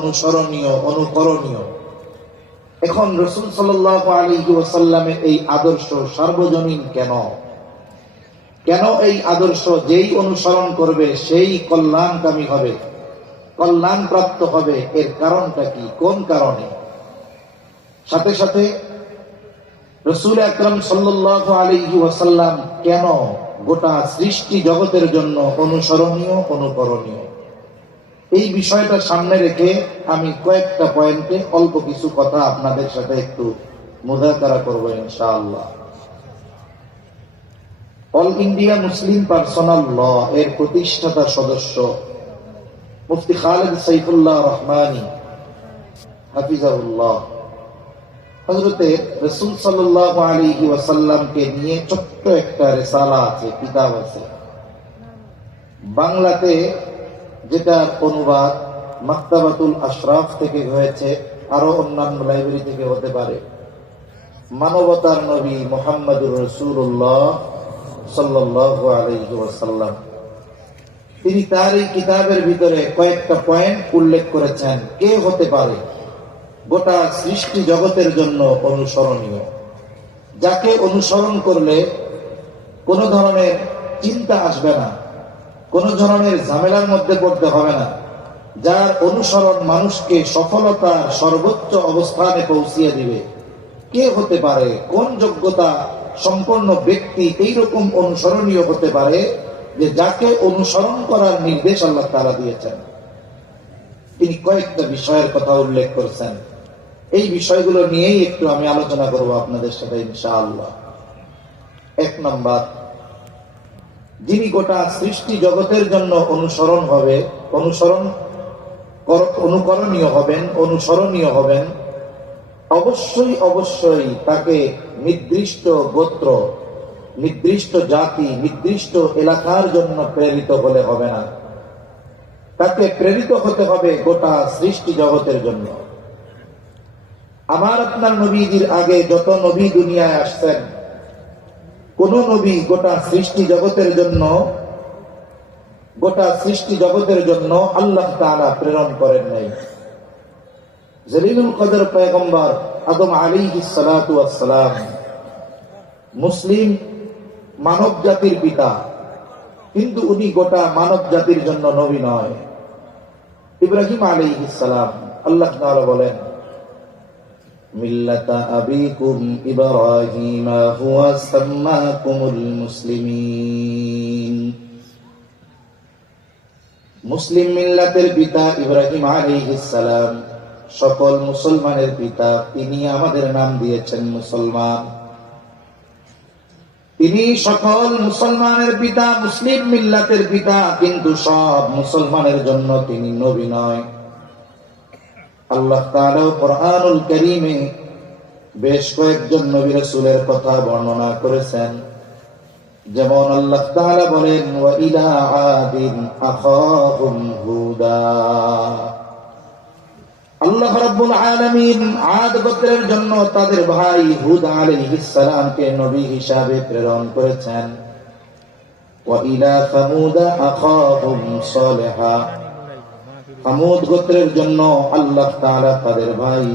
অনুসরণীয়, অনুকরণীয়। এখন রাসূল সাল্লাল্লাহু আলাইহি ওয়াসাল্লামের এই আদর্শ সার্বজনীন কেন? কেন এই আদর্শ যেই অনুসরণ করবে সেই কল্যাণকামী হবে, কল্যাণ প্রাপ্ত হবে? এর কারণটা কি? কোন কারণে? সাথে সাথে রাসূল আকরাম সাল্লাল্লাহু আলাইহি ওয়াসাল্লাম কেন গোটা সৃষ্টি জগতের জন্য অনুসরণীয়, অনুকরণীয়? এই বিষয়টা সামনে রেখে আমি কয়েকটা পয়েন্টে অল্প কিছু কথা আপনাদের সাথে একটু মুযাকারা করব ইনশাআল্লাহ। অল ইন্ডিয়া মুসলিম পার্সোনাল ল এর প্রতিষ্ঠাতা সদস্য মুফতি খালিদ সাইফুল্লাহ রহমানী হাফিজাহুল্লাহ, হযরতে রাসূল সাল্লাল্লাহু আলাইহি ওয়াসাল্লামকে নিয়ে ছোট্ট একটা রিসালা আছে, কিতাব আছে। বাংলাতে যেটার অনুবাদ মাকতাবাতুল আশরাফ থেকে হয়েছে, আরো অন্যান্য লাইব্রেরি থেকে হতে পারে। মানবতার নবী মুহাম্মদুর রাসূলুল্লাহ সাল্লাল্লাহু আলাইহি ওয়াসাল্লাম, তিনি তার এই কিতাবের ভিতরে কয়েকটা পয়েন্ট উল্লেখ করেছেন কে হতে পারে গোটা সৃষ্টি জগতের জন্য অনুসরণীয়, যাকে অনুসরণ করলে কোনো ধরনের চিন্তা আসবে না, কোনো ধরনের ঝামেলার মধ্যে পড়তে হবে না, যার অনুসরণ মানুষকে সফলতার সর্বোচ্চ অবস্থানে পৌঁছিয়ে দিবে। কে হতে পারে? কোন যোগ্যতা সম্পন্ন ব্যক্তি এইরকম অনুসরণীয় হতে পারে যে যাকে অনুসরণ করার নির্দেশ আল্লাহ তাআলা দিয়েছেন? তিনি কয়েকটা বিষয়ের কথা উল্লেখ করেছেন। এই বিষয়গুলো নিয়েই একটু আমি আলোচনা করব আপনাদের সাথে ইনশাআল্লাহ। এক নাম্বার, যিনি গোটা সৃষ্টি জগতের জন্য অনুকরণীয় হবেন, অনুসরণীয় হবেন, অবশ্যই অবশ্যই তাকে নির্দিষ্ট গোত্র, নির্দিষ্ট জাতি, নির্দিষ্ট এলাকার জন্য প্রেরিত হলে হবে না। তাকে প্রেরিত হতে হবে গোটা সৃষ্টি জগতের জন্য। আমার আপনার নবীজির আগে যত নবী দুনিয়ায় আসছেন, কোন নবী গোটা সৃষ্টি জগতের জন্য আল্লাহ তাআলা প্রেরণ করেন নাই। জলিলুল কদর পয়গম্বর আদম আলাইহিস সালাতু ওয়াস সালাম মুসলিম মানব জাতির পিতা, কিন্তু উনি গোটা মানব জাতির জন্য নবী নয়। ইব্রাহিম আলাইহিস সালাম, আল্লাহ তাআলা বলেন মিল্লাতা আবিকুম ইব্রাহিম হুয়া সাম্মাকুমুল মুসলিমিন, মুসলিম মিল্লাতের পিতা ইব্রাহিম আলাইহিস সালাম, সকল মুসলমানের পিতা, তিনি আমাদের নাম দিয়েছেন মুসলমান। তিনি সকল মুসলমানের পিতা, মুসলিম মিল্লাতের পিতা, কিন্তু সব মুসলমানের জন্য তিনি নবী নয়। আল্লাহ তাআলা কুরআনুল কারীমে বেশ কয়েকজন নবী রাসূলের কথা বর্ণনা করেছেন। যেমন আল্লাহ তাআলা বলেন ওয়া ইলা আদিন আখাহুম হুদা, আল্লাহ রাব্বুল আলামিন আদ গোত্রের জন্য তাদের ভাই হুদ আলাইহিস সালামকে নবী হিসাবে প্রেরণ করেছেন। ওয়া ইলা সামুদ আখাহুম সালিহা, সামুদ গোত্রের জন্য আল্লাহ তাআলা তাদের ভাই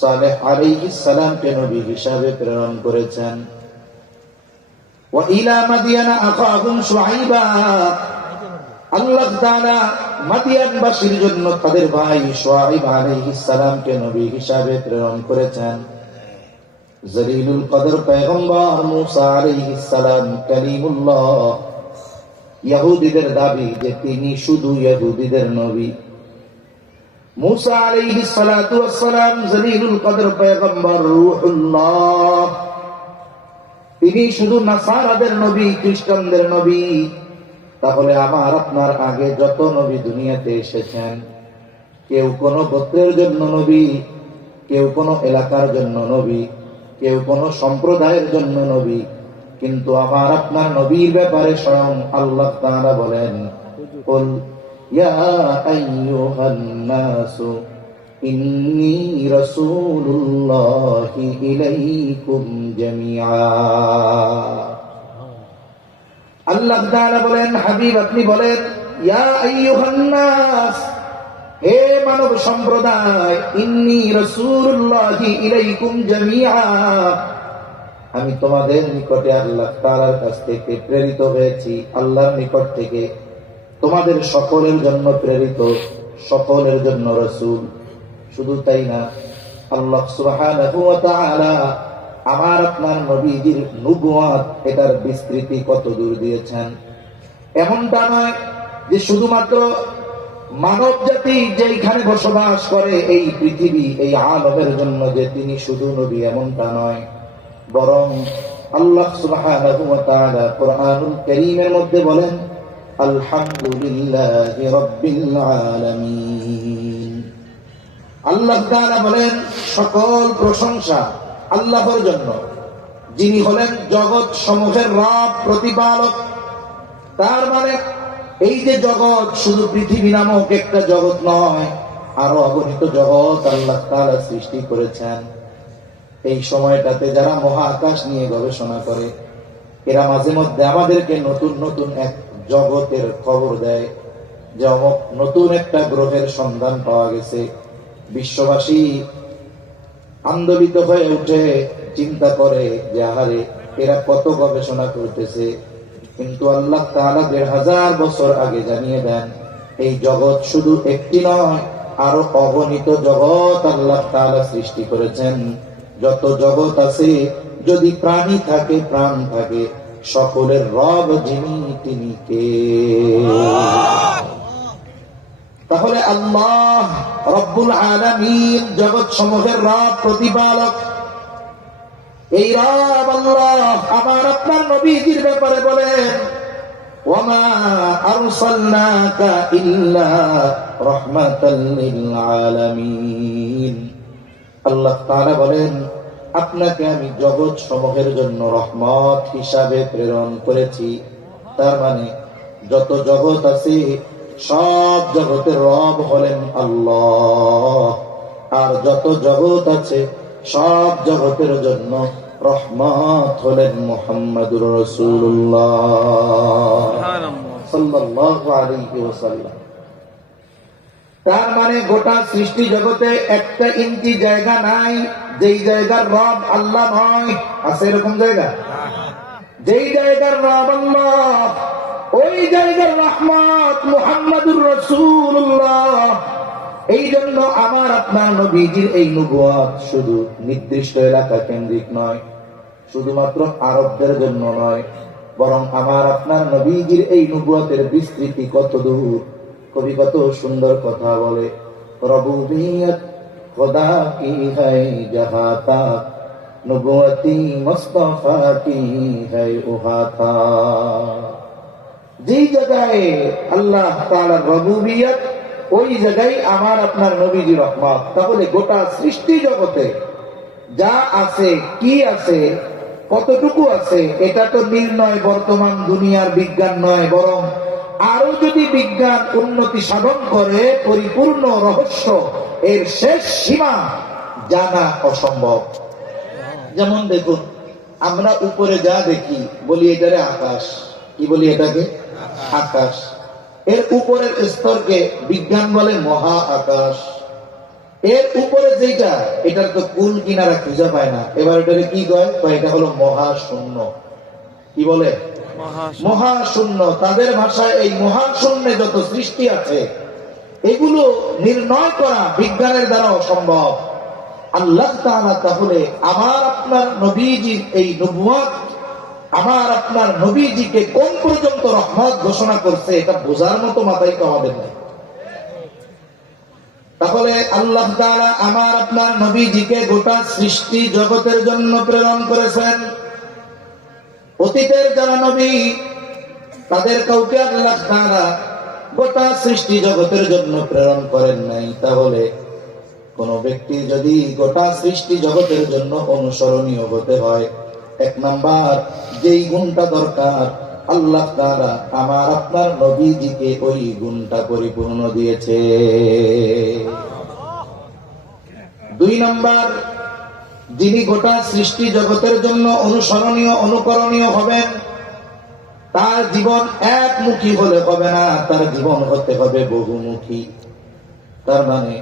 সালেহ আলাইহিস সালামকে নবী হিসাবে প্রেরণ করেছেন। ওয়া ইলা মাদিয়ানা আখাহুম শুআইবা, আল্লাহ তাআলা মাদিয়ানবাসীর জন্য তাদের ভাই শুআইব আলাইহিস সালামকে নবী হিসাবে প্রেরণ করেছেন। জলিলুল কদর পয়গম্বর মুসা আলাইহিস সালাম কালিমুল্লাহ, ইহুদিদের দাবি যে তিনি শুধু ইহুদিদের নবী। মুসা আলাইহিস সালাতু ওয়াস সালাম জলিলুল কদর পয়গম্বর রূহুল্লাহ, তিনি শুধু নাসারাদের নবী, খ্রিস্টানদের নবী। তাহলে আমার আপনার আগে যত নবী দুনিয়াতে এসেছেন, কেউ কোন গোত্রের জন্য নবী, কেউ কোন এলাকার জন্য নবী, কেউ কোন সম্প্রদায়ের জন্য নবী, কিন্তু আমার আপনার নবীর ব্যাপারে স্বয়ং আল্লাহ তাআলা বলেন কুল ইয়া আইয়ুহান নাসু ইন্নী রাসূলুল্লাহি ইলাইকুম জামিআ। আল্লাহ তাআলা বলেন হাবিব আপনি বলেন ইয়া আইয়ুহান নাস, হে মানব সম্প্রদায়, ইন্নী রাসূলুল্লাহি ইলাইকুম জামিআ, আমি তোমাদের নিকটে আল্লাহ তাআলার কাছ থেকে প্রেরিত হয়েছি, আল্লাহর নিকট থেকে তোমাদের সকলের জন্য প্রেরিত, সকলের জন্য রাসূল। শুধু তাই না, আল্লাহ সুবহানাহু ওয়া তাআলা আমার আপনার নবীজির নবুয়ত, এটার বিস্তৃতি কত দূর দিয়েছেন। এমনটা নয় যে শুধুমাত্র মানব জাতি যেখানে বসবাস করে এই পৃথিবী, এই আলমের জন্য যে তিনি শুধু নবী, এমনটা নয়। বরং আল্লাহ সুবহানাহু ওয়া তাআলা কুরআনুল কারীমের মধ্যে বলেন, আলহামদুলিল্লাহি রাব্বিল আলামিন। আল্লাহ তাআলা বলেন, সকল প্রশংসা আল্লাহর জন্য, যিনি হলেন জগৎ সমূহের রব, প্রতিপালক। তার মানে এই যে জগৎ, শুধু পৃথিবী নামক একটা জগৎ নয়, আরো অগণিত জগৎ আল্লাহ তাআলা সৃষ্টি করেছেন। এই সময়টাতে যারা মহাকাশ নিয়ে গবেষণা করে, এরা মাঝে মধ্যে আমাদেরকে নতুন নতুন এক জগতের খবর দেয়, যে অমুক নতুন একটা গ্রহের সন্ধান পাওয়া গেছে। বিশ্ববাসী আন্দোলিত হয়ে উঠে, চিন্তা করে যে আহারে, এরা কত গবেষণা করতেছে। কিন্তু আল্লাহ তাআলা ১৫০০ বছর আগে জানিয়ে দেন, এই জগৎ শুধু একটি নয়, আরো অগণিত জগৎ আল্লাহ তাআলা সৃষ্টি করেছেন। যত জগৎ আছে, যদি প্রাণী থাকে, প্রাণ থাকে, সকলের রব যিনি, তিনি কে? তাহলে আল্লাহ রব্বুল আলামিন, জগৎ সমূহের রব, প্রতিপালক। এই রব আল্লাহ আমার আপনার নবীজির ব্যাপারে বলেন, ওয়ামা আরসালনাকা ইল্লা রাহমাতাল লিল আলামিন। আল্লাহ তাআলা বলেন, আপনাকে আমি জগৎ সমূহের জন্য রহমত হিসাবে প্রেরণ করেছি। তার মানে যত জগৎ আছে, সব জগতের রব হলেন আল্লাহ। আর যত জগৎ আছে, সব জগতের জন্য রহমত হলেন মুহাম্মাদুর রাসূলুল্লাহ সাল্লাল্লাহু আলাইহি ওয়াসাল্লাম। তার মানে গোটা সৃষ্টি জগতে একটা ইঞ্চি জায়গা নাই যেই জায়গার রব আল্লাহ নয়। আছে এরকম জায়গা? যেই জায়গার রব আল্লাহ, ওই জায়গার রহমত মুহাম্মাদুর রাসূলুল্লাহ। এই জন্য আমার আপনার নবীজির এই নবুয়ত শুধু নির্দিষ্ট এলাকা কেন্দ্রিক নয়, শুধুমাত্র আরবদের জন্য নয়, বরং আমার আপনার নবীজির এই নবুয়তের বিস্তৃতি কত দূর। কবি কত সুন্দর কথা বলে, রবুবিয়ত খোদা কি হ্যায় জাহাঁ তাক, নবুয়তি মুস্তাফা কি হ্যায় ওহা তা। যেই জায়গায় আল্লাহ তাআলার রবুবিয়ত, ওই জায়গায় আমার আপনার নবীজি রহমত। তাহলে গোটা সৃষ্টি জগতে যা আছে, কি আছে, কতটুকু আছে, এটা তো নির্ণয় বর্তমান দুনিয়ার বিজ্ঞান নয়, বরং আরো যদি বিজ্ঞান উন্নতি সাধন করে, পরিপূর্ণ রহস্য, এর শেষ সীমা জানা অসম্ভব। যেমন দেখুন, আমরা উপরে যা দেখি, বলি এটারে আকাশ। কি বলি এটাকে? আকাশ। এর উপরের স্তরকে বিজ্ঞান বলে মহা আকাশ। এর উপরে যেটা, এটার তো কুল কিনারা খুঁজে পায় না। এবার এটাকে কি কয়? এটা হলো মহাশূন্য। কি বলে? মহাশূন্য। তাদের ভাষায় এই মহাশূন্যে যত সৃষ্টি আছে, এগুলো নির্ণয় করা বিজ্ঞানের দ্বারা অসম্ভব। আল্লাহ তাআলা তাহলে আমার আপনার নবীজির এই নবুয়ত, আমার আপনার নবীজিকে কোন পর্যন্ত রহমত ঘোষণা করছে, এটা বোঝার মতো মাথায় তো আমাদের নেই। তাহলে আল্লাহ তাআলা আমার আপনার নবীজিকে গোটা সৃষ্টি জগতের জন্য প্রেরণ করেছেন। অতীতের যারা নবী, তাদের কাউকে আল্লাহ তাআলা গোটা সৃষ্টি জগতের জন্য প্রেরণ করেন নাই। তাহলে কোন ব্যক্তি যদি গোটা সৃষ্টি জগতের জন্য অনুসরণীয় হতে হয়, এক নাম্বার যেই গুণটা দরকার, আল্লাহ তাআলা আমার আপনার নবীজিকে ওই গুণটা পরিপূর্ণ দিয়েছে। দুই নাম্বার, যিনি গোটা সৃষ্টি জগতের জন্য অনুসরণীয়, অনুকরণীয় হবেন, তার জীবন একমুখী হলে হবে না, তার জীবন হতে হবে বহুমুখী। তার মানে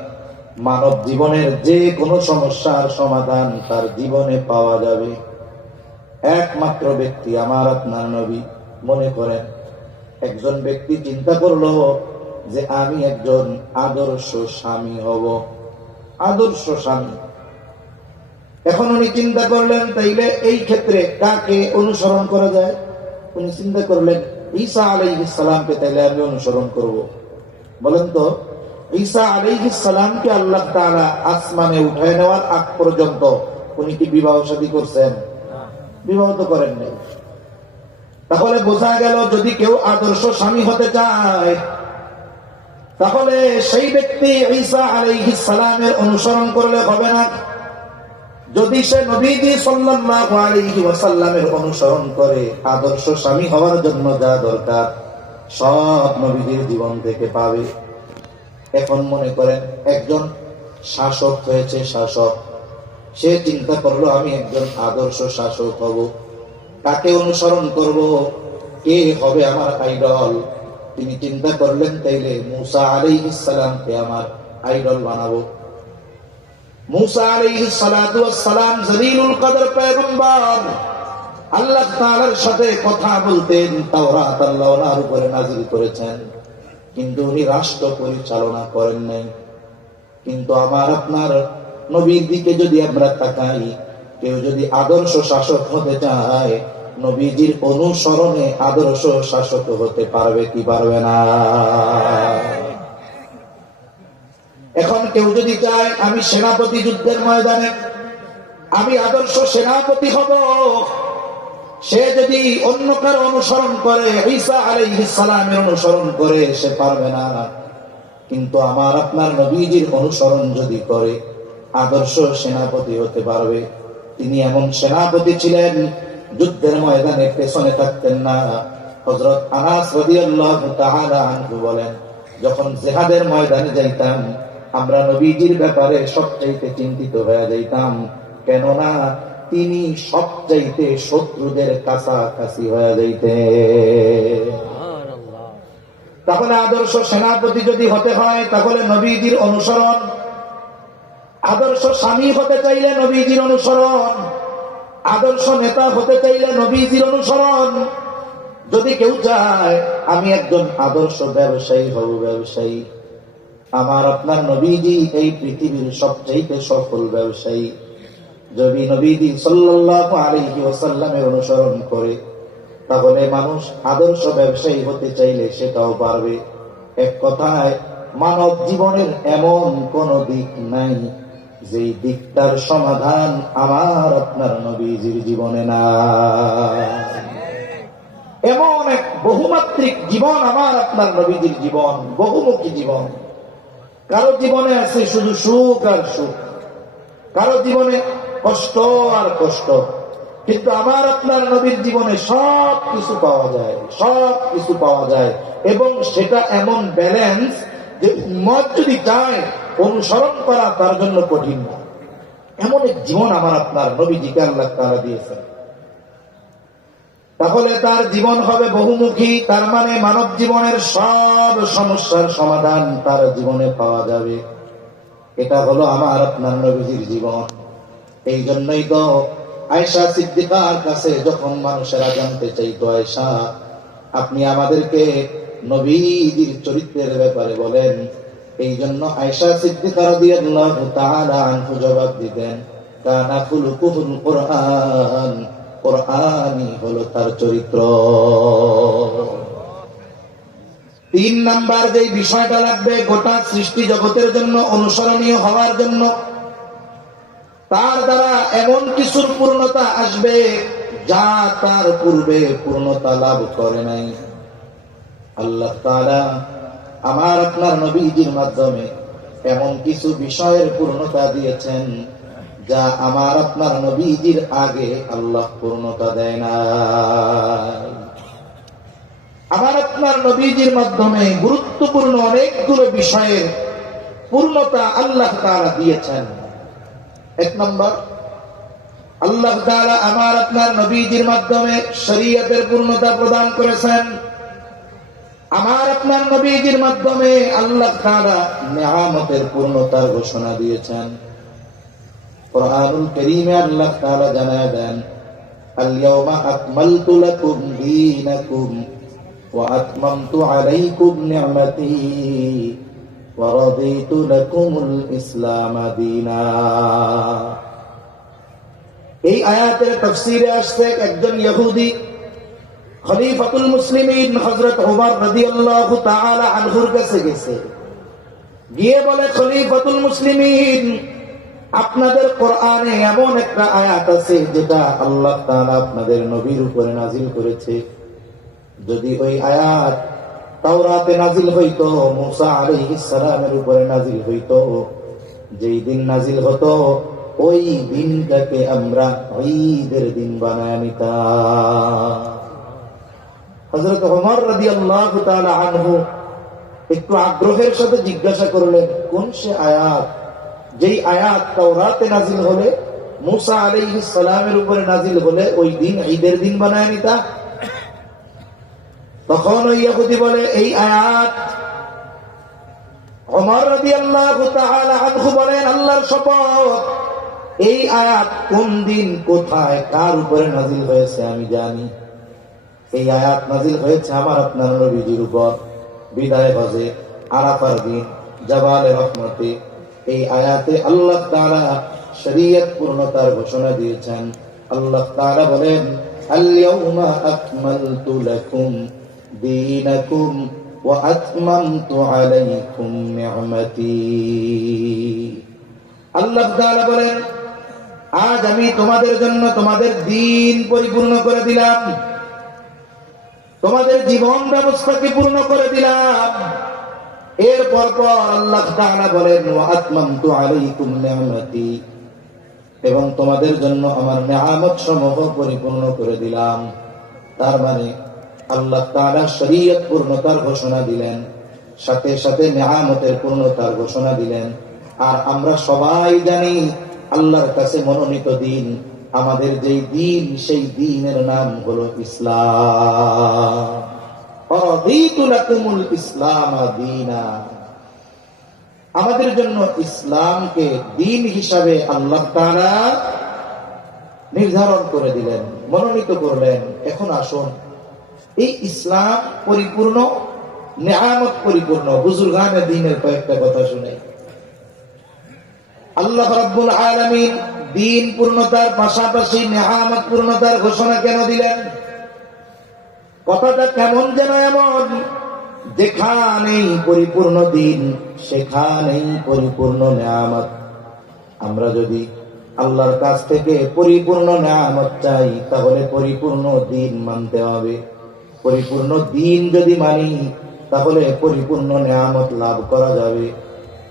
মানব জীবনের যে কোনো সমস্যার সমাধান তার জীবনে পাওয়া যাবে। একমাত্র ব্যক্তি আমার আপনার নবী। মনে করেন একজন ব্যক্তি চিন্তা করলো যে আমি একজন আদর্শ স্বামী হব, আদর্শ স্বামী। এখন উনি চিন্তা করলেন তাইলে এই ক্ষেত্রে কাকে অনুসরণ করা যায়? উনি চিন্তা করলেন ঈসা আলাইহিস সালামকে তাইলে আমি অনুসরণ করব। বলেন তো, ঈসা আলাইহিস সালামকে আল্লাহ তাআলা আসমানে উঠায় নেওয়ার আগ পর্যন্ত উনি কি বিবাহ শাদী করছেন? বিবাহ তো করেন নাই। তাহলে বোঝা গেল যদি কেউ আদর্শ স্বামী হতে চায় তাহলে সেই ব্যক্তি ঈসা আলাইহিস সালামের অনুসরণ করলে হবে না। যদি সে নবীজি সাল্লাল্লাহু আলাইহি ওয়াসাল্লামের অনুসরণ করে আদর্শ স্বামী হওয়ার জন্য যা দরকার সব নবীজির জীবন থেকে পাবে। এখন মনে করেন একজন শাসক হয়েছে, শাসক, সে চিন্তা করলো আমি একজন আদর্শ শাসক হব, কাকে অনুসরণ করব, কে হবে আমার আইডল? তিনি চিন্তা করলেন তাইলে মূসা আলাইহিস সালামকে আমার আইডল বানাবো। মূসা আলাইহিস সালাতু ওয়াস সালাম জলিলুল কদর পয়গম্বর, আল্লাহ তাআলার সাথে কথা বলতেন, তাওরাত আল্লাহ ওনার উপরে নাযিল করেছেন, কিন্তু উনি রাষ্ট্র পরিচালনা করেন নাই। কিন্তু আমার আপনার নবীর দিকে যদি আমরা তাকাই, কেউ যদি আদর্শ শাসক হতে চায় নবীজির অনুসরণে আদর্শ শাসক হতে পারবে কি পারবে না? এখন কেউ যদি চায় আমি সেনাপতি, যুদ্ধের ময়দানে আমি আদর্শ সেনাপতি হব, সে যদি অন্য কারো অনুসরণ করে, ঈসা আলাইহিস সালামের অনুসরণ করে, সে পারবে না। কিন্তু আমার আপনার নবীজির অনুসরণ যদি করে আদর্শ সেনাপতি হতে পারবে। তিনি এমন সেনাপতি ছিলেন যুদ্ধের ময়দানে পেছনে থাকতেন না। হযরত আনাস রাদিয়াল্লাহু তাআলা আনহু বলেন, যখন জিহাদের ময়দানে যাইতাম আমরা নবীজির ব্যাপারে সবচাইতে চিন্তিত হয়ে যাইতাম, কেননা তিনি সবচাইতে শত্রুদের কাছাকাছি হয়ে যাইতেন। তাহলে আদর্শ সেনাপতি যদি হতে হয় তাহলে নবীজির অনুসরণ, আদর্শ স্বামী হতে চাইলে নবীজির অনুসরণ, আদর্শ নেতা হতে চাইলে নবীজির অনুসরণ। যদি কেউ চায় আমি একজন আদর্শ ব্যবসায়ী হব, ব্যবসায়ী, আমার আপনার নবীজি এই পৃথিবীর সবচাইতে সফল ব্যবসায়ী। যদি নবীজি সাল্লাল্লাহু আলাইহি ওয়াসাল্লামের অনুসরণ করে তাহলে মানুষ আদর্শ ব্যবসায়ী হতে চাইলে সেটাও পারবে। এক কথায় মানব জীবনের এমন কোন দিক নাই যে দিকটার সমাধান আমার আপনার নবীজির জীবনে না। এমন এক বহুমাত্রিক জীবন আমার আপনার নবীজির জীবন, বহুমুখী জীবন। কারো জীবনে আছে শুধু সুখ আর সুখ, কারো জীবনে কষ্ট আর কষ্ট, কিন্তু আমার আপনার নবীর জীবনে সব কিছু পাওয়া যায়, সব কিছু পাওয়া যায়। এবং সেটা এমন ব্যালেন্স যে উম্মত যদি চায় অনুসরণ করা তার জন্য কঠিন না। এমন এক জীবন আমার আপনার নবীজিকে আল্লাহ তাআলা দিয়েছেন। তাহলে তার জীবন হবে বহুমুখী, তার মানে মানব জীবনের সব সমস্যার সমাধান তার জীবনে পাওয়া যাবে। এটা হলো আমার আপনার নবীজির জীবন। এই জন্যই তো আয়েশা সিদ্দিকার কাছে যখন মানুষেরা জানতে চাইতো, আয়েশা আপনি আমাদেরকে নবীজির চরিত্রের ব্যাপারে বলেন, এই জন্য আয়েশা সিদ্দিকা রাদিয়াল্লাহু তাআলা আনহা জবাব দিতেন, কানা খুলুকুল কুরআন, কুরআনই হলো তার চরিত্র। 3 নাম্বার যে বিষয়টা লাগবে গোটা সৃষ্টি জগতের জন্য অনুসরণীয় হওয়ার জন্য, তার দ্বারা এমন কিছুর পূর্ণতা আসবে যা তার পূর্বে পূর্ণতা লাভ করে নাই। আল্লাহ তাআলা আমার আপনার নবীজির মাধ্যমে এমন কিছু বিষয়ের পূর্ণতা দিয়েছেন যা আমার আপনার নবীজির আগে আল্লাহ পূর্ণতা দেয় না। আমার আপনার নবীজির মাধ্যমে গুরুত্বপূর্ণ অনেকগুলো বিষয়ের পূর্ণতা আল্লাহ তাআলা দিয়েছেন। 1 নম্বর, আল্লাহ তাআলা আমার আপনার নবীজির মাধ্যমে শরীয়তের পূর্ণতা প্রদান করেছেন। আমার আপনার নবীজির মাধ্যমে আল্লাহ তাআলা নিয়ামতের পূর্ণতার ঘোষণা দিয়েছেন। কুরআনুল কারীমে আল্লাহ তাআলা জানায় দেন, আল-ইয়াওমা আকমালতু লাকুম দীনাকুম ওয়া আতমামতু আলাইকুম নি'মাতি ওয়া রাদিতু লাকুমুল ইসলাম দীনা। এই আয়াতের তাফসীরে আসছে একজন ইহুদি খলিফাতুল মুসলিমিন হযরত ওমর রাদিয়াল্লাহু তাআলা আনহুর কাছে গেছে, গিয়ে বলে, খলিফাতুল মুসলিমিন, আপনাদের কোরআনে এমন একটা আয়াত আছে যেটা আল্লাহ তাআলা আপনাদের নবীর উপরে নাজিল করেছে। যদি ওই আয়াত তাওরাতে নাজিল হইতো, মুসা আলাইহিস সালামের উপরে নাজিল হইতো, যেই দিন নাজিল হতো ওই দিনটাকে আমরা ঈদের দিন বানায় নিতাম। হযরত ওমর রাদিয়াল্লাহু তাআলা আনহু একটু আগ্রহের সাথে জিজ্ঞাসা করলেন, কোন সে আয়াত যেই আয়াত তাওরাতে নাজিল হলে, মুসা আলাইহিস সালামের উপরে নাজিল হলে ওই দিন ঈদের দিন বানায় নিতা? তখন ওই ইহুদি বলে, এই আয়াত। ওমর রাদিয়াল্লাহু তাআলা আনহু বলেন, আল্লাহর শপথ, এই আয়াত কোন দিন, কোথায়, কার উপরে নাজিল হয়েছে আমি জানি। এই আয়াত নাজিল হয়েছে আমার আপনার নবীজির উপর বিদায় হজে আরাফার দিন জাবালে রহমতে। এই আয়াতে আল্লাহ তাআলা শরীয়ত পূর্ণতার ঘোষণা দিয়েছেন। আল্লাহ তাআলা বলেন, আল-ইয়াওমা আকমালতু লাকুম দীনাকুম ওয়া আতমামতু আলাইকুম নি'মাতি। আল্লাহ তাআলা বলেন, আজ আমি তোমাদের জন্য তোমাদের দ্বীন পরিপূর্ণ করে দিলাম, তোমাদের জীবন ব্যবস্থাকে পূর্ণ করে দিলাম। এরপর আল্লাহ তাআলা বলেন, ওয়া আতমামতু আলাইকুম নি'মাতি, এবং তোমাদের জন্য আমার নিয়ামত সমূহ পরিপূর্ণ করে দিলাম। তার মানে আল্লাহ তাআলা শরীয়ত পূর্ণতার ঘোষণা দিলেন, সাথে সাথে নিয়ামতের পূর্ণতার ঘোষণা দিলেন। আর আমরা সবাই জানি আল্লাহর কাছে মনোনীত দিন, আমাদের যেই দিন, সেই দিনের নাম হলো ইসলাম। রাদিতু লাকুমুল ইসলাম দীনা। আমাদের জন্য ইসলামকে দিন হিসাবে আল্লাহ তাআলা নির্ধারণ করে দিলেন, মনোনীত করলেন। এখন আসুন, এই ইসলাম পরিপূর্ণ, নিয়ামত পরিপূর্ণ, বুজুর্গানে দ্বীনের কয়েকটা কথা শুনে। আল্লাহ রাব্বুল আলামিন দ্বীন পূর্ণতার পাশাপাশি নিয়ামত পূর্ণতার ঘোষণা কেন দিলেন? কথাটা কেমন যেন এমন, যেখানেই পরিপূর্ণ দ্বীন সেখানেই পরিপূর্ণ নিয়ামত। আমরা যদি আল্লাহর কাছ থেকে পরিপূর্ণ নিয়ামত চাই, তাহলে পরিপূর্ণ দ্বীন মানতে হবে। পরিপূর্ণ দ্বীন যদি মানি, তাহলে পরিপূর্ণ নিয়ামত লাভ করা যাবে।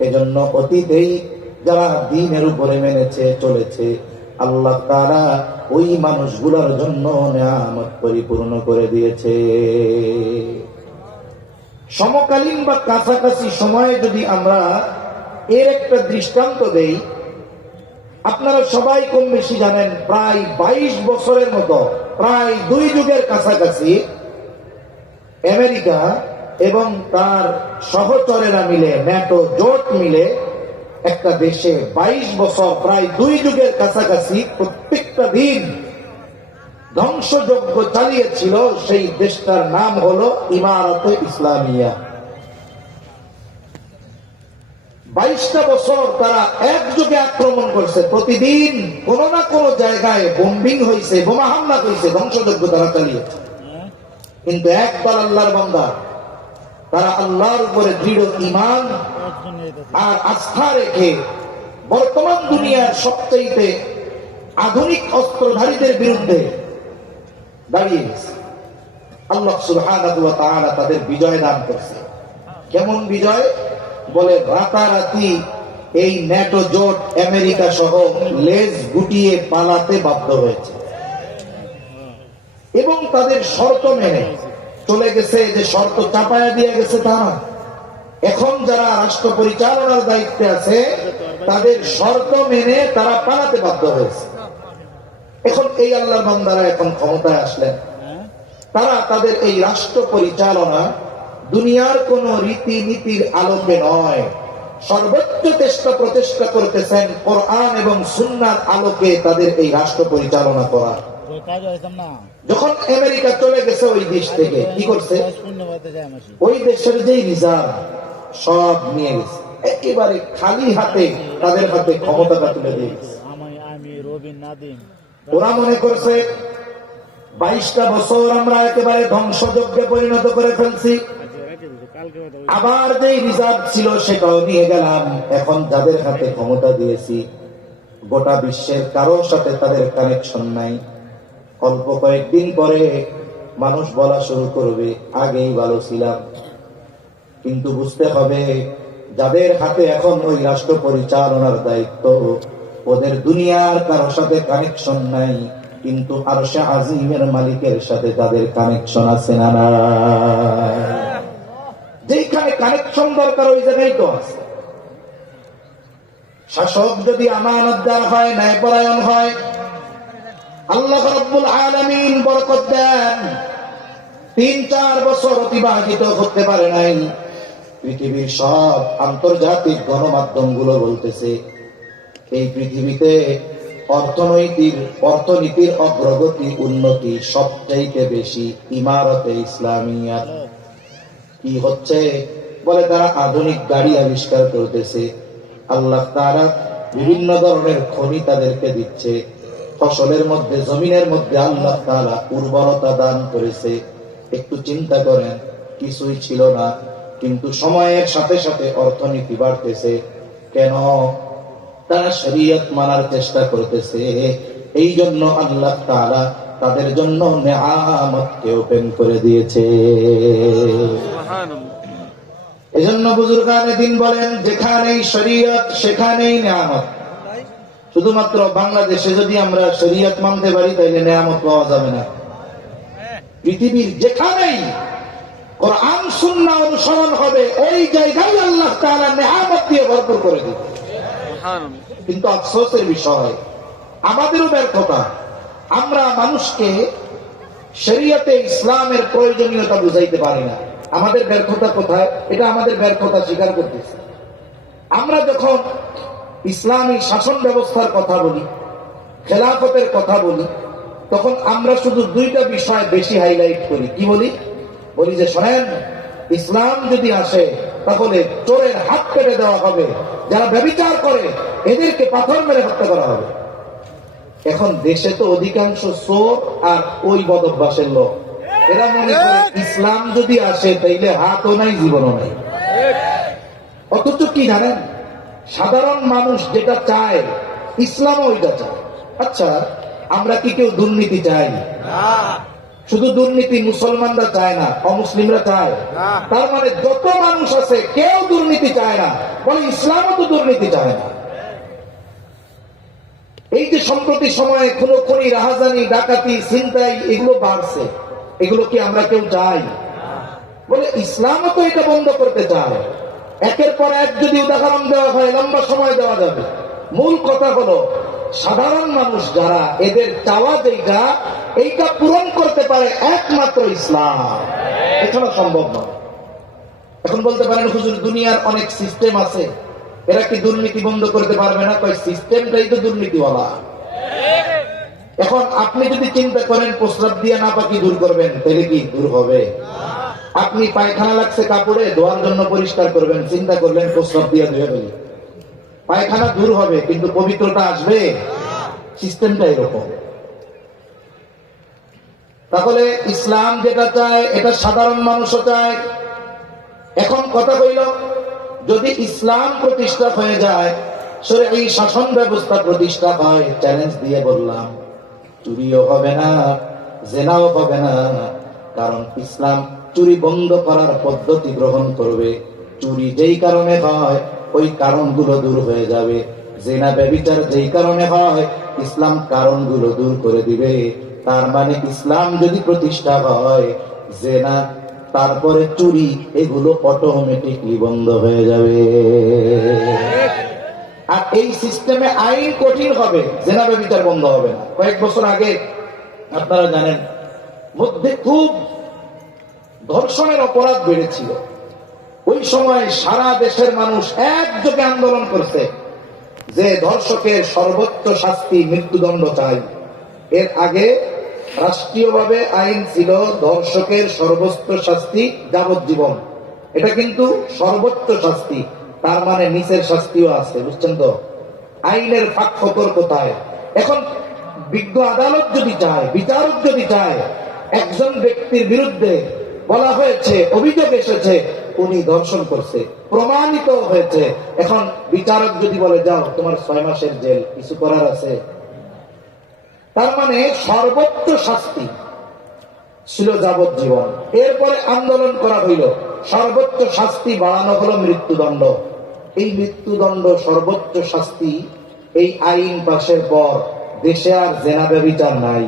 এজন্য অতীতেই যারা দ্বীনের উপরে মেনেছে চলেছে, আল্লাহ তাআলা ওই মানুষগুলোর জন্য নিয়ামত পরিপূর্ণ করে দিয়েছে। সমকালীন বা কাছাকাছি সময়ে যদি আমরা এর একটা দৃষ্টান্ত দেই, আপনারা সবাই কম বেশি জানেন, প্রায় 22 বছরের মতো, প্রায় 2 যুগের কাছাকাছি আমেরিকা এবং তার সহচরেরা মিলে, ন্যাটো জোট মিলে একটা দেশে 22 বছর, প্রায় 2 যুগের কাছাকাছি প্রত্যেকটা দিন ধ্বংসযজ্ঞ চালিয়েছিল। সেই দেশটার নাম হলো ইমারতে ইসলামিয়া। 22টা বছর তারা একযোগে আক্রমণ করছে। প্রতিদিন কোন না কোন জায়গায় বোম্বিং হয়েছে, বোমা হামলা হয়েছে, ধ্বংসযজ্ঞ তারা চালিয়েছে। কিন্তু একবার আল্লাহর বান্দা, তারা আল্লাহর উপরে দৃঢ় ঈমান আর আস্থা রেখে বর্তমান দুনিয়ার সবচেয়ে আধুনিক অস্ত্রধারীদের বিরুদ্ধে দাঁড়িয়ে গেছে। আল্লাহ সুবহানাহু ওয়া তাআলা তাদের বিজয় দান করছে। কেমন বিজয়? বলে রাতারাতি এই ন্যাটো জোট আমেরিকা সহ লেজ গুটিয়ে পালাতে বাধ্য হয়েছে এবং তাদের শর্ত মেনে চলে গেছে। যে শর্ত চাপায়া দিয়ে গেছে তারা, এখন যারা রাষ্ট্র পরিচালনার দায়িত্বে আছে তাদের শর্ত মেনে তারা পালাতে বাধ্য হয়েছে। এখন এই আল্লাহর বান্দারা এখন ক্ষমতায় আসলেন, তারা তাদের এই রাষ্ট্র পরিচালনা দুনিয়ার কোন রীতিনীতির আলোকে নয়, সর্বোচ্চ প্রচেষ্টা করতেছেন কোরআন এবং সুন্নাহর আলোকে তাদের এই রাষ্ট্র পরিচালনা করা। যখন আমেরিকা চলে গেছে ওই দেশ থেকে, কি করছে? ওই দেশের যে রিজার্ভ সব নিয়ে গেছে, একেবারে খালি হাতে তাদের হাতে ক্ষমতাটা তুলে দিয়েছে। ওরা মনে করছে 22টা বছর আমরা একেবারে ধ্বংসযজ্ঞে পরিণত করে ফেলছি, আবার যে রিজার্ভ ছিল সেটাও নিয়ে গেলাম। এখন যাদের হাতে ক্ষমতা দিয়েছি, গোটা বিশ্বের কারোর সাথে তাদের কানেকশন নাই। অল্প কয়েকদিন পরে মানুষ বলা শুরু করবে আগেই ভালো ছিলাম। কিন্তু বুঝতে হবে, যাদের হাতে এখন ওই রাষ্ট্র পরিচালনার দায়িত্ব, ওদের দুনিয়ার কারোর সাথে কানেকশন নাই, কিন্তু আরশে আজিমের মালিকের সাথে তাদের কানেকশন আছে না? যেখানে কানেকশন দরকার ওই জায়গায় তো আছে। শাসক যদি আমানতদার হয়, ন্যায়পরায়ণ হয়, আল্লাহ রাব্বুল আলামিন বরকত দেন। 3-4 বছর অতিবাহিত করতে পারে নাই, পৃথিবীর সব আন্তর্জাতিক গণমাধ্যমগুলো বলতেছে এই পৃথিবীতে অর্থনীতির অগ্রগতি, উন্নতি সবচাইতে বেশি ইমারতে ইসলামিয়া। কি হচ্ছে? বলে তারা আধুনিক গাড়ি আবিষ্কার করতেছে, আল্লাহ তাআলা বিভিন্ন ধরনের খনি তাদেরকে দিচ্ছে, ফসলের মধ্যে, জমিনের মধ্যে আল্লাহ তাআলা উর্বরতা দান করেছে। একটু চিন্তা করেন, কিছুই ছিল না, কিন্তু সময়ের সাথে সাথে অর্থনীতি বাড়তেছে। কেন? তারা শরীয়ত মানার চেষ্টা করতেছে। এই জন্য আল্লাহ তাআলা তাদের জন্য নেয়ামতকে ওপেন করে দিয়েছে। এজন্য বুজুর্গানে দিন বলেন, যেখানেই শরীয়ত সেখানেই নেয়ামত। শুধুমাত্র বাংলাদেশে যদি আমরা শরীয়ত মানতে পারি তাইলে নেয়ামত পাওয়া যাবে না। পৃথিবীর যেখানেই কোরআন সুন্নাহ অনুসরণ হবে, ওই জায়গায় আল্লাহ তাআলা নেয়ামত দিয়ে ভরপুর করে দিবে। কিন্তু আফসোসের বিষয়, আমাদেরও ব্যর্থতা। আমরা মানুষকে শরীয়তে ইসলামের প্রয়োজনীয়তা বুঝাইতে পারি না। আমাদের ব্যর্থতা কোথায়? এটা আমাদের ব্যর্থতা স্বীকার করতেছি। আমরা যখন ইসলামী শাসন ব্যবস্থার কথা বলি, খেলাফতের কথা বলি, তখন আমরা শুধু 2টা বিষয় বেশি হাইলাইট করি। কি বলি? বলি যে শোনেন, ইসলাম যদি আসে তাহলে চোরের হাত কেটে দেওয়া হবে, যারা ব্যভিচার করে এদেরকে পাথর মেরে হত্যা করা হবে। এখন দেশে তো অধিকাংশ চোর আর ওই বদ অভ্যাসের লোক, এরা মনে করে ইসলাম যদি আসে তাইলে হাতও নাই, জীবনও নাই। অথচ কি জানেন, সাধারণ মানুষ যেটা চায় ইসলামও ওইটা চায়। আচ্ছা, আমরা কি কেউ দুর্নীতি চাই? শুধু দুর্নীতি মুসলমানরা চায় না, অমুসলিমরা চায়। তার মানে যত মানুষ আছে কেউ দুর্নীতি চায় না, বলে ইসলামও তো দুর্নীতি চায় না। এই যে সম্প্রতি সময়ে খুনোখুনি, রাহাজানি, ডাকাতি, ছিনতাই এগুলো বাড়ছে, এগুলো কি আমরা কেউ চাই? বলে ইসলামও তো এটা বন্ধ করতে চায়। একের পর এক যদি উদাহরণ দেওয়া হয় লম্বা সময় দেওয়া যাবে। মূল কথা হলো, সাধারণ মানুষ যারা, এদের চাওয়া যেটা, এইটা পূরণ করতে পারে একমাত্র ইসলাম, এছাড়া সম্ভব নয়। এখন বলতে পারেন হুজুর দুনিয়ার অনেক সিস্টেম আছে, এরা কি দুর্নীতি বন্ধ করতে পারবে না? কয় সিস্টেমটাই তো দুর্নীতিওয়ালা। এখন আপনি যদি চিন্তা করেন প্রস্রাব দিয়ে নাপাকি দূর করবেন, তাহলে কি দূর হবে? আপনি পায়খানা লাগছে কাপড়ে, ধোয়ার জন্য পরিষ্কার করবেন, চিন্তা করলেন প্রস্রাব দিয়ে ধুয়ে ফেলি, পায়খানা দূর হবে, কিন্তু পবিত্রতা আসবে? সিস্টেমটা এরকম। তাহলে ইসলাম যেটা চায় এটা সাধারণ মানুষও চায়। এখন কথা কইল, যদি ইসলাম প্রতিষ্ঠা হয়ে যায়, এই শাসন ব্যবস্থা প্রতিষ্ঠা হয়, চ্যালেঞ্জ দিয়ে বললাম, চুরিও হবে না, জেনাও হবে না, কারণ ইসলাম চুরি বন্ধ করার পদ্ধতি গ্রহণ করবে। চুরি যেই কারণে হয় ওই কারণগুলো দূর হয়ে যাবে, জেনা ব্যভিচার যেই কারণে হয় ইসলাম কারণগুলো দূর করে দিবে। তার মানে ইসলাম যদি প্রতিষ্ঠা হয়, জেনা তারপরে চুরি এগুলো অটোমেটিকলি বন্ধ হয়ে যাবে। আর এই সিস্টেমে আইন কঠিন হবে, জেনা ব্যভিচার বন্ধ হবে না। কয়েক বছর আগে আপনারা জানেন, মধ্যে খুব ধর্ষণের অপরাধ বেড়েছিল। ওই সময় সারা দেশের মানুষ একযোগে আন্দোলন করছে যে ধর্ষকের সর্বোচ্চ শাস্তি মৃত্যুদণ্ড চাই। এর আগে রাষ্ট্রীয়ভাবে আইন ছিল ধর্ষকের সর্বোচ্চ শাস্তি যাবজ্জীবন। এটা কিন্তু সর্বোচ্চ শাস্তি, তার মানে নিচের শাস্তিও আছে, বুঝছেন তো? আইনের ফাঁক ফকর কোথায়? এখন বিজ্ঞ আদালত যদি চায়, বিচারক যদি চায়, একজন ব্যক্তির বিরুদ্ধে বলা হয়েছে, অভিযোগ এসেছে উনি ধর্ষণ করছে, প্রমাণিত হয়েছে, এখন বিচারক যদি বলে যাও তোমার 6 মাসের জেল, কিছু করার আছে? তার মানে সর্বোচ্চ শাস্তি ছিল যাবজ্জীবন। এরপরে আন্দোলন করা হইল, সর্বোচ্চ শাস্তি বাড়ানো হলো মৃত্যুদণ্ড। এই মৃত্যুদণ্ড সর্বোচ্চ শাস্তি, এই আইন পাশের পর দেশে আর জেনা ব্যভিচার নাই,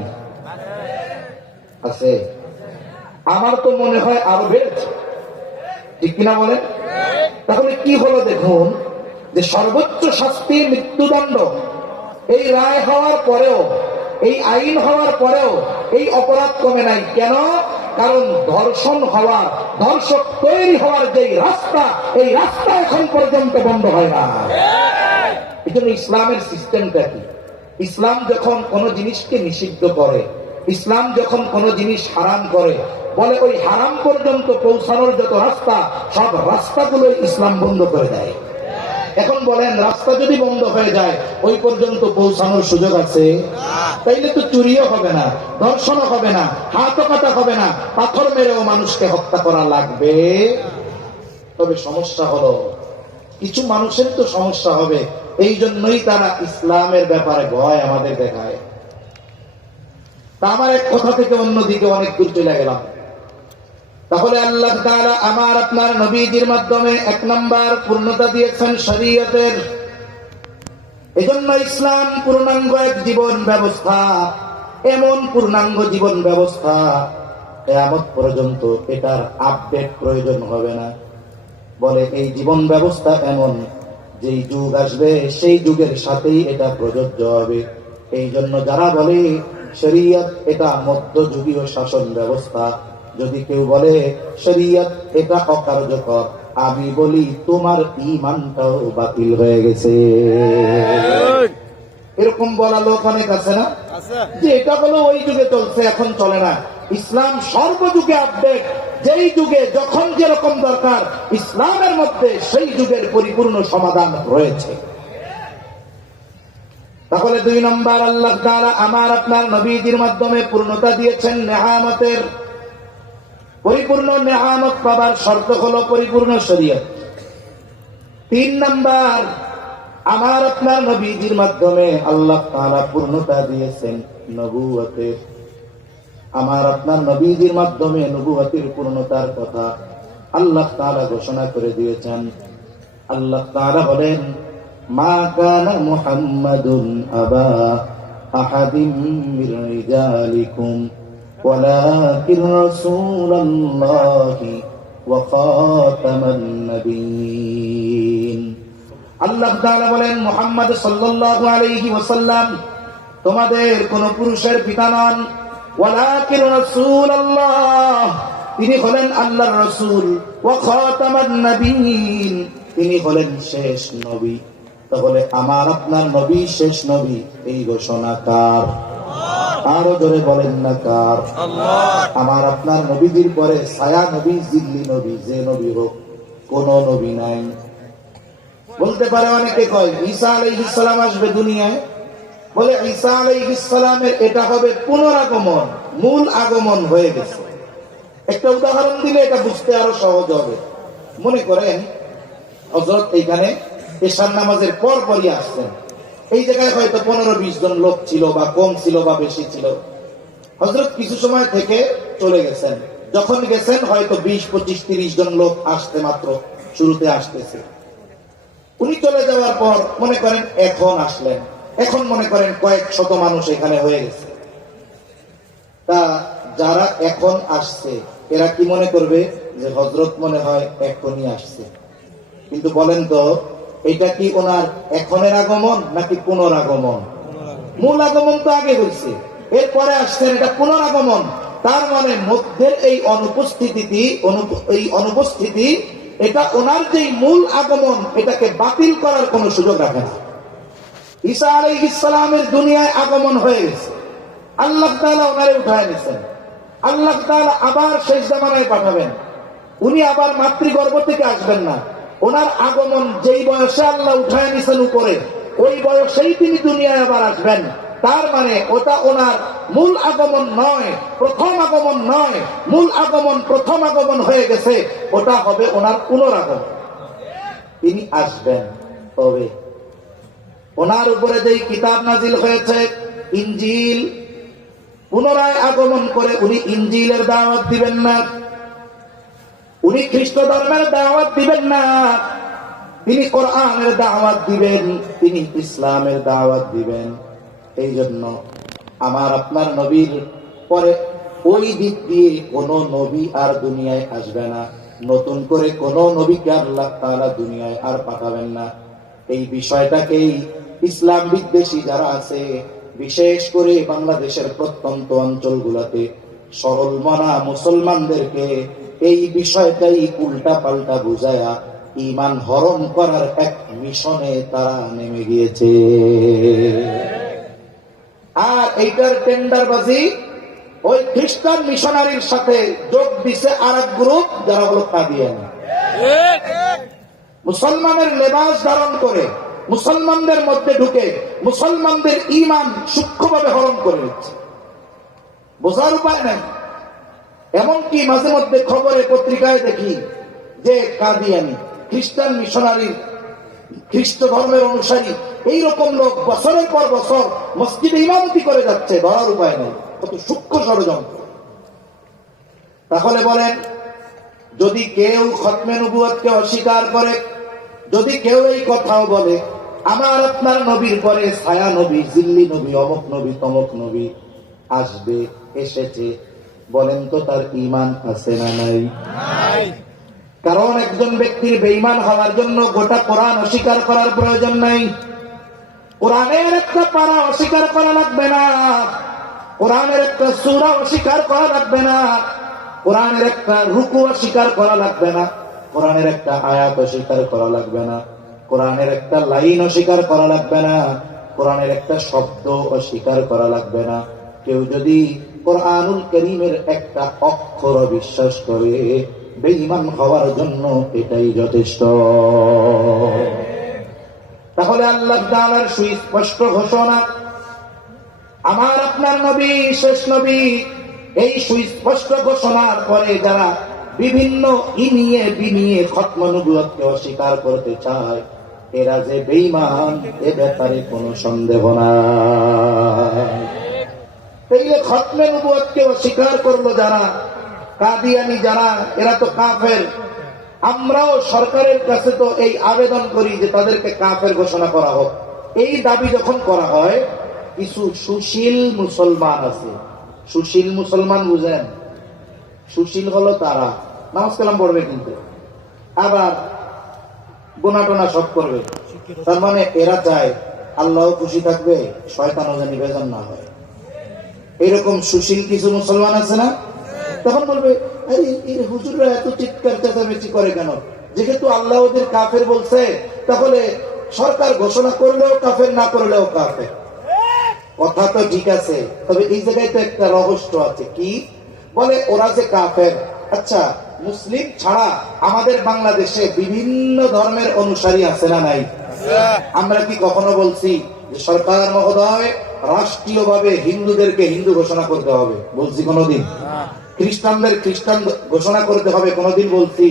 আছে? আমার তো মনে হয় আরো বেড়েছে, ঠিক কিনা বলেন? তাহলে কি হলো দেখুন, যে সর্বোচ্চ শাস্তি মৃত্যুদণ্ড, এই রায় হওয়ার পরেও, এই আইন হওয়ার পরেও এই অপরাধ কমে নাই। কেন? কারণ ধর্ষণ হওয়ার, ধর্ষক তৈরি হওয়ার যে রাস্তা, এই রাস্তা এখন পর্যন্ত বন্ধ হয় না। এই জন্য ইসলামের সিস্টেমটা কি? ইসলাম যখন কোন জিনিসকে নিষিদ্ধ করে, ইসলাম যখন কোন জিনিস হারাম করে, বলে ওই হারাম পর্যন্ত পৌঁছানোর যত রাস্তা, সব রাস্তাগুলো ইসলাম বন্ধ করে দেয়। এখন বলেন, রাস্তা যদি বন্ধ হয়ে যায়, ওই পর্যন্ত পৌঁছানোর সুযোগ আছে? তাইলে তো চুরিও হবে না, ধর্ষণও হবে না, হাতও কাটা হবে না, পাথর মেরেও মানুষকে হত্যা করা লাগবে। তবে সমস্যা হলো, কিছু মানুষের তো সমস্যা হবে, এই জন্যই তারা ইসলামের ব্যাপারে ভয় আমাদের দেখায়। তা আমার এক কথা থেকে অন্যদিকে অনেক দূর চলে গেলাম। তাহলে আল্লাহ তাআলা আমার আপনার নবীজির মাধ্যমে 1 নাম্বার পূর্ণতা দিয়েছেন শরীয়তের। এজন্য ইসলাম পূর্ণাঙ্গ এক জীবন ব্যবস্থা, এমন পূর্ণাঙ্গ জীবন ব্যবস্থা কিয়ামত পর্যন্ত এটার আপডেট প্রয়োজন হবে না। বলে এই জীবন ব্যবস্থা এমন, যেই যুগ আসবে সেই যুগের সাথেই এটা প্রযোজ্য হবে। এই জন্য যারা বলে শরীয়ত এটা মধ্যযুগীয় শাসন ব্যবস্থা, যদি কেউ বলে শরীয়ত এটা অকার্যকর, আমি বলি তোমার ঈমানটাও বাতিল হয়ে গেছে। এরকম বলা লোক অনেক আছে না, যে এটা হলো ওই যুগে চলছে, এখন চলে না। ইসলাম সর্বযুগে আপডেট, যেই যুগে যখন যেরকম দরকার, ইসলামের মধ্যে সেই যুগের পরিপূর্ণ সমাধান রয়েছে। তাহলে 2 নম্বর, আল্লাহ তাআলা আমার আপনার নবীজির মাধ্যমে পূর্ণতা দিয়েছেন নেয়ামতের। পরিপূর্ণ নেয়ামত পাবার শর্ত হলো পরিপূর্ণ শরীয়ত। 3 নম্বর, আমার আপনার নবীজির মাধ্যমে আল্লাহ তাআলা পূর্ণতা দিয়েছেন নবুয়তের। আমার আপনার নবীজির মাধ্যমে নবুয়তের পূর্ণতার কথা আল্লাহ তাআলা ঘোষণা করে দিয়েছেন। আল্লাহ তাআলা বলেন, মা কানা মুহাম্মাদুন আবা আহাদিম মির রিজালিকুম ওয়ালাকিন রাসূলুল্লাহি ওয়া খাতামান নবিয়্যিন। আল্লাহ তাআলা বলেন, মুহাম্মদ সাল্লাল্লাহু আলাইহি ওয়াসাল্লাম তোমাদের কোন পুরুষের পিতা নন, ওয়ালাকিন রাসূলুল্লাহ তিনি হলেন আল্লাহর রাসূল, ওয়া খাতামান নবিয়্যিন তিনি হলেন শেষ নবী। তাহলে আমার আপনার নবী শেষ নবী, এই ঘোষণা কার? আরো জোরে বলেন না কার? আমার আপনার নবীদের পরে ছায়া নবী, জিল্লি নবী, যে নবী হোক, কোন নবী নাই। বলতে পারে অনেকে, কয় ঈসা আলাইহিস সালাম আসবে দুনিয়ায়, বলে ঈসা আলাইহিস সালামের এটা হবে পুনরাগমন, মূল আগমন হয়ে গেছে। একটা উদাহরণ দিলে এটা বুঝতে আরো সহজ হবে। মনে করেন হযরত এইখানে এশার নামাজের পর পরই আসছেন, এই জায়গায় হয়তো 15-20 জন লোক ছিল, বা কম ছিল বা বেশি ছিল। হযরত কিছু সময় থেকে চলে গেছেন, যখন গেছেন হয়তো 20, 25, 30 জন লোক আসতে মাত্র শুরুতে আসতেছে। উনি চলে যাওয়ার পর মনে করেন এখন আসলেন, এখন মনে করেন কয়েক শত মানুষ এখানে হয়ে গেছে। তা যারা এখন আসছে এরা কি মনে করবে যে হযরত মনে হয় এখনই আসছে? কিন্তু বলেন তো, এটা কি ওনার এখনের আগমন নাকি পুনরাগমন? মূল আগমন তো আগে হয়েছে, এরপরে আসছেন, এটা পুনরাগমন। তার মানে মধ্যের এই অনুপস্থিতি এটা ওনার যেই মূল আগমন এটাকে বাতিল করার কোন সুযোগ রাখে না। ঈসা আলাইহিস সালামের দুনিয়ায় আগমন হয়ে গেছে, আল্লাহ তাআলা ওনারে উঠায় নিয়েছেন, আল্লাহ তাআলা আবার শেষ জামানায় পাঠাবেন, উনি আবার মাতৃগর্ভ থেকে আসবেন না। ওনার আগমন যেই বয়সে আল্লাহ উঠায় নিয়েছেন উপরে, ওই বয়সেই তিনি দুনিয়ায় আবার আসবেন। তার মানে ওটা ওনার মূল আগমন নয়, প্রথম আগমন নয়। মূল আগমন প্রথম আগমন হয়ে গেছে, ওটা হবে ওনার পুনরাগমন। তিনি আসবেন, তবে ওনার উপরে যেই কিতাব নাজিল হয়েছে ইনজিল, পুনরায় আগমন করে উনি ইনজিলের দাওয়াত দিবেন না, উনি খ্রিস্ট ধর্মের দাওয়াত দিবেন না, তিনি কোরআনের দাওয়াত দিবেন, তিনি ইসলামের দাওয়াত দিবেন। এই জন্য আমার আপনার নবীর পরে ওই দিক দিয়ে কোন নবী আর দুনিয়ায় আসবে না, নতুন করে কোন নবীকে আল্লাহ তাআলা দুনিয়ায় আর পাঠাবেন না। এই বিষয়টাকেই ইসলাম বিদ্বেষী যারা আছে, বিশেষ করে বাংলাদেশের প্রত্যন্ত অঞ্চলগুলোতে সরল মনা মুসলমানদেরকে এই বিষয়টাই উল্টা পাল্টা বুঝায়া ঈমান হরণ করার এক মিশনে তারা নেমে গিয়েছে। আর এইটার টেন্ডারবাজি ওই খ্রিস্টান মিশনারির সাথে যোগ দিছে আর এক গ্রুপ, যারা হলো কাদিয়ানী। মুসলমানের লেবাস ধারণ করে মুসলমানদের মধ্যে ঢুকে মুসলমানদের ঈমান সূক্ষ্মভাবে হরণ করে নিচ্ছে, বোঝার উপায় নাই। এমনকি মাঝে মধ্যে খবরে পত্রিকায় দেখি যে কাদিয়ানী, খ্রিস্টান মিশনারির, খ্রিস্ট ধর্মের অনুসারী এইরকম লোক বছরের পর বছর মসজিদে ইমামতি করে যাচ্ছে, ধরার উপায় নেই, কত সূক্ষ্ম ষড়যন্ত্র। তাহলে বলেন, যদি কেউ খতমে নবুয়তকে অস্বীকার করে, যদি কেউ এই কথাও বলে আমার আপনার নবীর পরে ছায়া নবী, জিল্লি নবী, অমুক নবী, তমুক নবী আসবে, এসেছে, বলেন তো তার ঈমান আছে না নাই? কারণ একজন ব্যক্তির বেঈমান হওয়ার জন্য গোটা কোরআন অস্বীকার করার প্রয়োজন নাই। কোরআনের একটা পারা অস্বীকার করা লাগবে না, কোরআনের একটা সূরা অস্বীকার করা লাগবে না, কোরআনের একটা রুকু অস্বীকার করা লাগবে না, কোরআনের একটা আয়াত অস্বীকার করা লাগবে না, কোরআনের একটা লাইন অস্বীকার করা লাগবে না, কোরআনের একটা শব্দ অস্বীকার করা লাগবে না। কেউ যদি কোরআনুল কারীমের একটা অক্ষর বিশ্বাস করে, বেঈমান হওয়ার জন্য এটাই যথেষ্ট। তাহলে আল্লাহ তাআলার সুস্পষ্ট ঘোষণা, আমার আপনার নবী শেষ নবী, এই সুস্পষ্ট ঘোষণার পরে যারা বিভিন্ন ইনিয়ে বিনিয়ে খতম নবুয়তকে অস্বীকার করতে চায়, এরা যে বেঈমান এ ব্যাপারে কোনো সন্দেহ নাই। তাইলে খতমে নবুয়তকে অস্বীকার করলো যারা, কাদিয়ানী যারা, এরা তো কাফের। আমরাও সরকারের কাছে তো এই আবেদন করি যে তাদেরকে কাফের ঘোষণা করা হোক। এই দাবি যখন করা হয়, কিছু সুশীল মুসলমান আছে। সুশীল মুসলমান বুঝেন? সুশীল হলো তারা নামাজ কালাম পড়বে, কিন্তু আবার গোনা টোনা সব করবে। তার মানে এরা চায় আল্লাহ খুশি থাকবে, শয়তানও যেন বেজার না হয়। এরকম সুশীল কিছু মুসলমান আছে না? তখন বলবে, আরে এই হুজুররা এত চিৎকার চেঁচামেচি করে কেন? যেহেতু আল্লাহ ওদের কাফের বলছে, তাহলে সরকার ঘোষণা করলেও কাফের, না করলেও কাফের। কথা তো ঠিক আছে, তবে এই জায়গায় তো একটা রহস্য আছে। কি বলে ওরা যে কাফের? আচ্ছা, মুসলিম ছাড়া আমাদের বাংলাদেশে বিভিন্ন ধর্মের অনুসারী আছে না নাই? আমরা কি কখনো বলছি যে সরকার মহোদয় রাষ্ট্রীয়ভাবে হিন্দুদেরকে হিন্দু ঘোষণা করতে হবে? বলছি কোনদিন? খ্রিস্টানদের খ্রিস্টান ঘোষণা করতে হবে কোনদিন বলছি?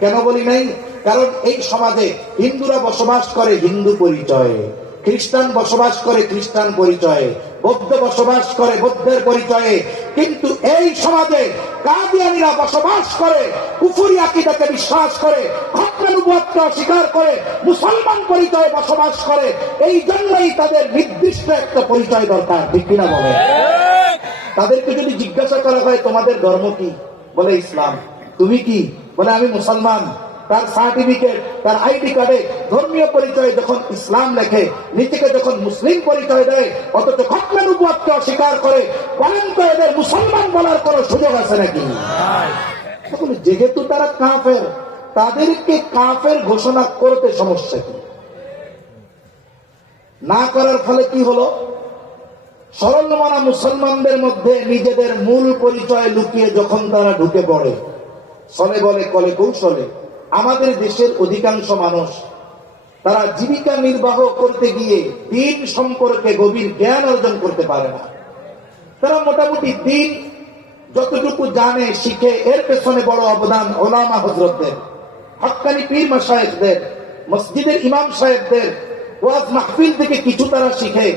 কেন বলি নাই? কারণ এই সমাজে হিন্দুরা বসবাস করে হিন্দু পরিচয়ে, খ্রিস্টান বসবাস করে খ্রিস্টান পরিচয়ে, বৌদ্ধ বসবাস করে বৌদ্ধের পরিচয়ে, কিন্তু এই সমাজে কাদিয়ানীরা বসবাস করে কুফরি আকীদাকে বিশ্বাস করে, খতমে নবুয়তকে অস্বীকার করে, মুসলমান পরিচয়ে বসবাস করে। এই জন্যই তাদের নির্দিষ্ট একটা পরিচয় দরকার, ঠিক কিনা বলে? তাদেরকে যদি জিজ্ঞাসা করা হয় তোমাদের ধর্ম কি, বলে ইসলাম। তুমি কি? বলে আমি মুসলমান। তার সার্টিফিকেট, তার আইডি কার্ডে ধর্মীয় পরিচয় যখন ইসলাম লেখে, নিজেকে যখন মুসলিম পরিচয় দেয়, অথচ খতমে নবুয়তকে অস্বীকার করে, বলেন তো এদের মুসলমান বলার কোনো সুযোগ আছে নাকি? যেহেতু তারা কাফের, তাদেরকে কাফের ঘোষণা করতে সমস্যা কি? না করার ফলে কি হলো? সরলমনা মুসলমানদের মধ্যে নিজেদের মূল পরিচয় লুকিয়ে যখন তারা ঢুকে পড়ে, ছলে বলে কলে কৌশলে আমাদের দেশের অধিকাংশ মানুষ তারা জীবিকা নির্বাহ করতে গিয়ে দিন সম্পর্কে গভীর জ্ঞান অর্জন করতে পারে না। তারা মোটামুটি দিন যতটুকু জানে শিখে, এর পেছনে বড় অবদান ওলামা হযরতদের, হক্কানি পীর মাশায়েখদের, মসজিদের ইমাম সাহেবদের ওয়াজ মাহফিল থেকে কিছু তারা শিখে।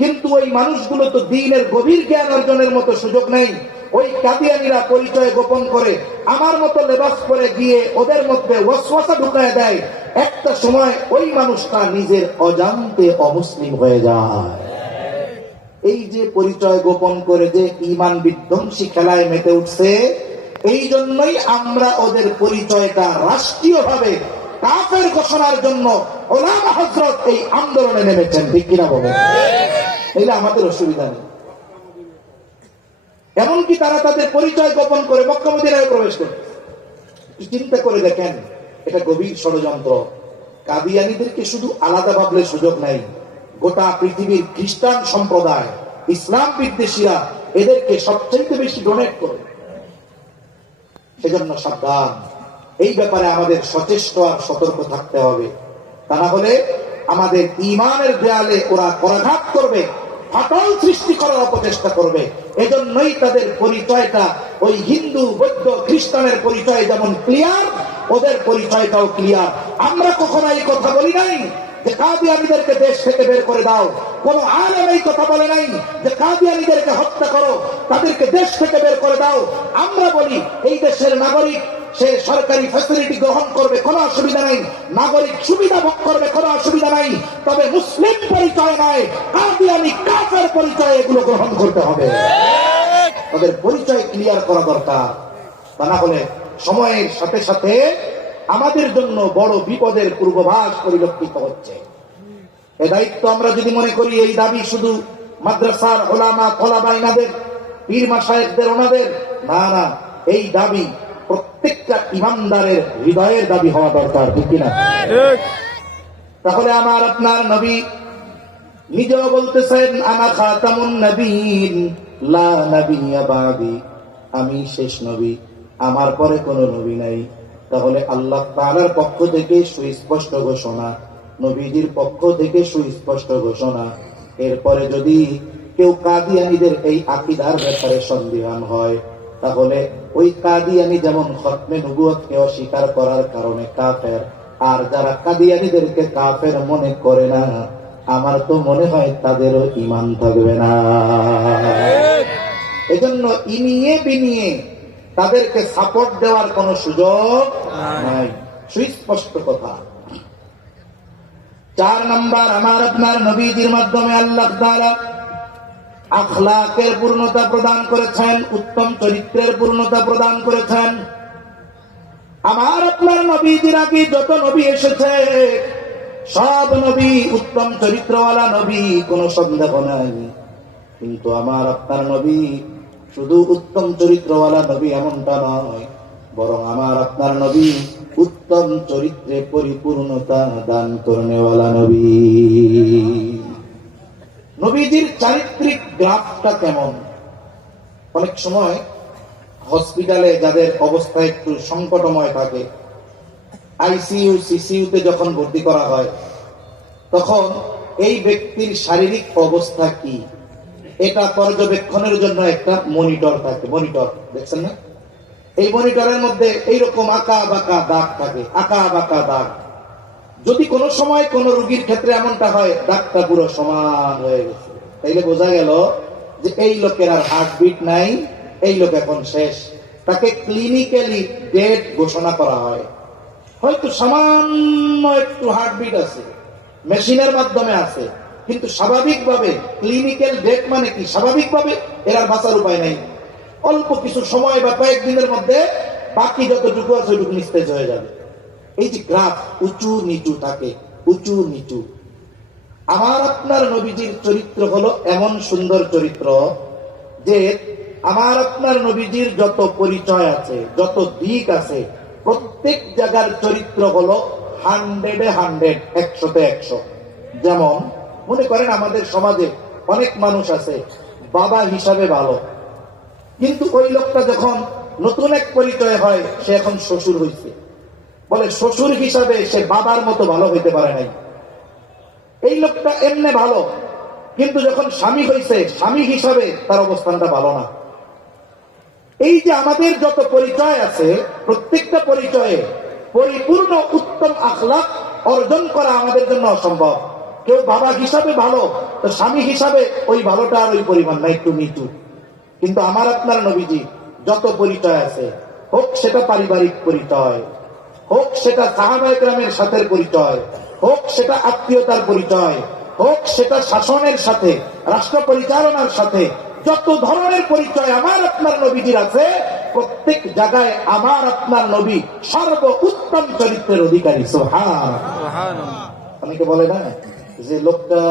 কিন্তু ওই মানুষগুলো তো দ্বীনের গভীর জ্ঞান অর্জনের মতো সুযোগ নেই। ওই কাদিয়ানীরা পরিচয় গোপন করে আমার মতো লেবাস পরে গিয়ে ওদের মধ্যে ওয়াসওয়াসা ঢুকায় দেয়। একটা সময় ওই মানুষটা নিজের অজান্তে অমুসলিম হয়ে যায়। এই যে পরিচয় গোপন করে যে ঈমান বিধ্বংসী খেলায় মেতে উঠছে, এই জন্যই আমরা ওদের পরিচয়টা রাষ্ট্রীয়ভাবে কাফের ঘোষণার জন্য ওলামা হযরত এই আন্দোলনে নেমেছেন। ঠিক কিনা বলেন? এলে আমাদের অসুবিধা নেই। এমনকি তারা তাদের পরিচয় গোপন করে মক্কা মদিনায় প্রবেশ করে। চিন্তা করে দেখেন, এটা গভীর ষড়যন্ত্র। কাদিয়ানীদেরকে শুধু আলাদা ভাবলে সুযোগ নাই, গোটা পৃথিবীর খ্রিস্টান সম্প্রদায়, ইসলাম বিদ্বেষীরা এদেরকে সবচেয়ে বেশি ডোনেট করে। সেজন্য সাবধান, এই ব্যাপারে আমাদের সচেষ্ট আর সতর্ক থাকতে হবে। তা না হলে আমাদের ঈমানের দেয়ালে ওরা করাঘাত করবে, ফাটল সৃষ্টি করার অপচেষ্টা করবে। এজন্যই তাদের পরিচয়টা ওই হিন্দু, বৌদ্ধ, খ্রিস্টানের পরিচয় যেমন ক্লিয়ার, ওদের পরিচয়টাও ক্লিয়ার। আমরা কখনো এই কথা বলি নাই যে কাদিয়ানীদেরকে দেশ থেকে বের করে দাও। কোন আলেম এই কথা বলে নাই যে কাদিয়ানীদেরকে হত্যা করো, তাদেরকে দেশ থেকে বের করে দাও। আমরা বলি এই দেশের নাগরিক, সে সরকারি ফ্যাসিলিটি গ্রহণ করবে, কোনো অসুবিধা নাই, নাগরিক সুবিধা ভোগ করবে, কোনো অসুবিধা নাই, তবে মুসলিম পরিচয় নয়, কাদিয়ানী কাফের পরিচয় এগুলো গ্রহণ করতে হবে। তাদের পরিচয় ক্লিয়ার করা দরকার। তা না হলে সময়ের সাথে সাথে আমাদের জন্য বড় বিপদের পূর্বাভাস পরিলক্ষিত হচ্ছে। এ দায়িত্ব আমরা যদি মনে করি এই দাবি শুধু মাদ্রাসার ওলামা তলাবা ইনাদের, পীর মাশায়েখদের ওনাদের, না না, এই দাবি প্রত্যেকটা ইমানদারের হৃদয়ের দাবি হওয়া দরকার। ঠিক কিনা? তাহলে আমার আপনার নবী নিজেও বলতেছেন, আনা খাতামুন নবীন লা নবিয়্যা বাদি, আমি শেষ নবী, আমার পরে কোনো নবী নাই। তাহলে আল্লাহ তাআলার পক্ষ থেকে সুস্পষ্ট ঘোষণা, নবীজির পক্ষ থেকে সুস্পষ্ট ঘোষণা। এরপরে যদি কেউ কাদিয়ানীদের এই আকীদার ব্যাপারে সন্দিহান হয়, তাহলে ওই কাদিয়ানী যেমন খতমে নবুয়তকে অস্বীকার করার কারণে কাফের, আর যারা কাদিয়ানীদেরকে কাফের মনে করে না, আমার তো মনে হয় তাদেরও ঈমান থাকবে না। এজন্য ইনিয়ে বিনিয়ে তাদেরকে সাপোর্ট দেওয়ার কোন সুযোগ নাই। সুস্পষ্ট কথা। 4 নম্বর, আমার আপনার নবীজির মাধ্যমে আল্লাহ তাআলা আখলাকের পূর্ণতা প্রদান করেছেন, উত্তম চরিত্রের পূর্ণতা প্রদান করেছেন। আমার আপনার নবীজির আগে যত নবী এসেছে, সব নবী উত্তম চরিত্রওয়ালা নবী, কোনো সন্দেহ নাই। কিন্তু আমার আপনার নবী শুধু উত্তম চরিত্রওয়ালা নবী এমনটা নয়, বরং আমার আপনার নবী উত্তম চরিত্রে পরিপূর্ণতা দান করনেওয়ালা নবী। নবীজির চারিত্রিক গ্রাফটা কেমন? অনেক সময় হসপিটালে যাদের অবস্থা একটু সংকটময় থাকে, আইসিইউ সিসিইউতে যখন ভর্তি করা হয়, তখন এই ব্যক্তির শারীরিক অবস্থা কি এটা পর্যবেক্ষণের জন্য একটা মনিটর থাকে। মনিটর দেখছেন না? এই মনিটরের মধ্যে এইরকম আঁকা বাঁকা দাগ থাকে, আঁকা বাঁকা দাগ। যদি কোনো সময় কোন রোগীর ক্ষেত্রে এমনটা হয়, দাগটা পুরো সমান হয়ে গেছে, তাইলে বোঝা গেল যে এই লোকের আর হার্টবিট নাই, এই লোক এখন শেষ। তাকে ক্লিনিক্যালি ডেড ঘোষণা করা হয়। হয়তো সামান্য একটু হার্টবিট আছে, মেশিনের মাধ্যমে আছে, কিন্তু স্বাভাবিকভাবে ক্লিনিক্যাল ডেথ মানে কি? স্বাভাবিকভাবে এর আর বাঁচার উপায় নাই। অল্প কিছু সময় বা কয়েকদিনের মধ্যে বাকি যতটুকু আছে ওইটুকু নিস্তেজ হয়ে যাবে। এই যে গ্রাফ উঁচু নিচু থাকে, উঁচু নিচু, আমার আপনার নবীজির চরিত্র হলো এমন সুন্দর চরিত্র যে আমার আপনার নবীজির যত পরিচয় আছে, যত দিক আছে, প্রত্যেক জায়গার চরিত্র হলো 100-100, 100-100। যেমন মনে করেন আমাদের সমাজে অনেক মানুষ আছে বাবা হিসাবে ভালো, কিন্তু ওই লোকটা যখন নতুন এক পরিচয় হয়, সে এখন শ্বশুর হয়েছে, বলে শ্বশুর হিসাবে সে বাবার মতো ভালো হইতে পারে নাই। এই লোকটা এমনি ভালো, কিন্তু যখন স্বামী হয়েছে, স্বামী হিসাবে তার অবস্থানটা ভালো না। এই যে আমাদের যত পরিচয় আছে, প্রত্যেকটা পরিচয়ে পরিপূর্ণ উত্তম আখলাক অর্জন করা আমাদের জন্য অসম্ভব। কেউ বাবা হিসাবে ভালো, তো স্বামী হিসাবে ওই ভালোটা আর ওই পরিমাণ না, একটু নিচু। কিন্তু আমার আপনার নবীজি যত পরিচয় আছে, হোক সেটা পারিবারিক পরিচয়, হোক সেটা সাহাবায়ে কেরামের সাথে পরিচয়, হোক সেটা আত্মীয়তার পরিচয়, হোক সেটা শাসনের সাথে, রাষ্ট্র পরিচালনার সাথে, যত ধরনের পরিচয় আমার আপনার নবীজির আছে, প্রত্যেক জায়গায় আমার আপনার নবী সর্ব উত্তম চরিত্রের অধিকারী। সুবহানাল্লাহ। অনেকে বলে না যে লোকটা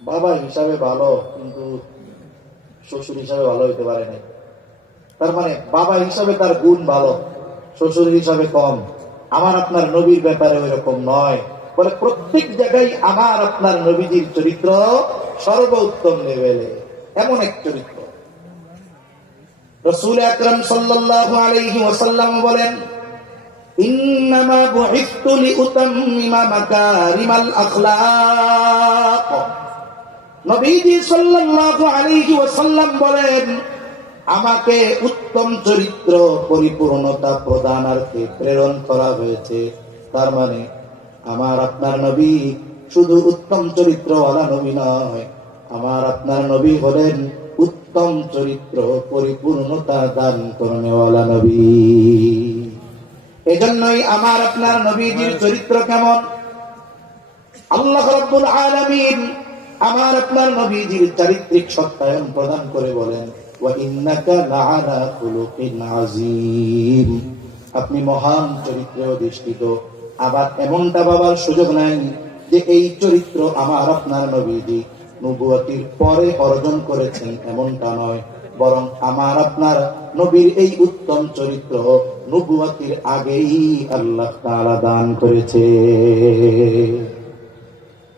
বাবা হিসাবে ভালো, কিন্তু শ্বশুর হিসাবে ভালো হইতে পারে নাই। তার মানে বাবা হিসাবে তার গুণ ভালো, শ্বশুর হিসাবে কম। আমার আপনার নবীর ব্যাপারে ওই রকম নয়। বলে প্রত্যেক জায়গায় আমার আপনার নবীজির চরিত্র সর্বোত্তম লেভেলে, এমন এক চরিত্র। রাসূল আকরাম সাল্লাল্লাহু আলাইহি ওয়াসাল্লাম বলেন, ইন্নামা বুইসতু লিউতাম্মিমা মাকারিমাল আখলাক। নবীজি সাল্লাল্লাহু আলাইহি ওয়াসাল্লাম বলেন, আমাকে উত্তম চরিত্র পরিপূর্ণতা প্রদানার্থে প্রেরণ করা হয়েছে। তার মানে আমার আপনার নবী শুধু উত্তম চরিত্রওয়ালা নবী নয়, আমার আপনার নবী হলেন উত্তম চরিত্র পরিপূর্ণতা দান করনেওয়ালা নবী। এজন্যই আমার আপনার নবীজির চরিত্র কেমন, আল্লাহ রাব্বুল আলামিন আমার আপনার নবীজির চারিত্রিক সত্যায়ন প্রদান করে বলেন, ওয়া ইন্নাকা লাআলা খুলুকিন আযীম। আপনি মহান চরিত্রে অধিষ্ঠিত। আবার এমনটা ভাবার সুযোগ নাই যে এই চরিত্র আমার আপনার নবীজি নবুয়তির পরে অর্জন করেছেন, এমনটা নয়। বরং আমার আপনার নবীর এই উত্তম চরিত্র নবুয়তির আগেই আল্লাহ তাআলা দান করেছে।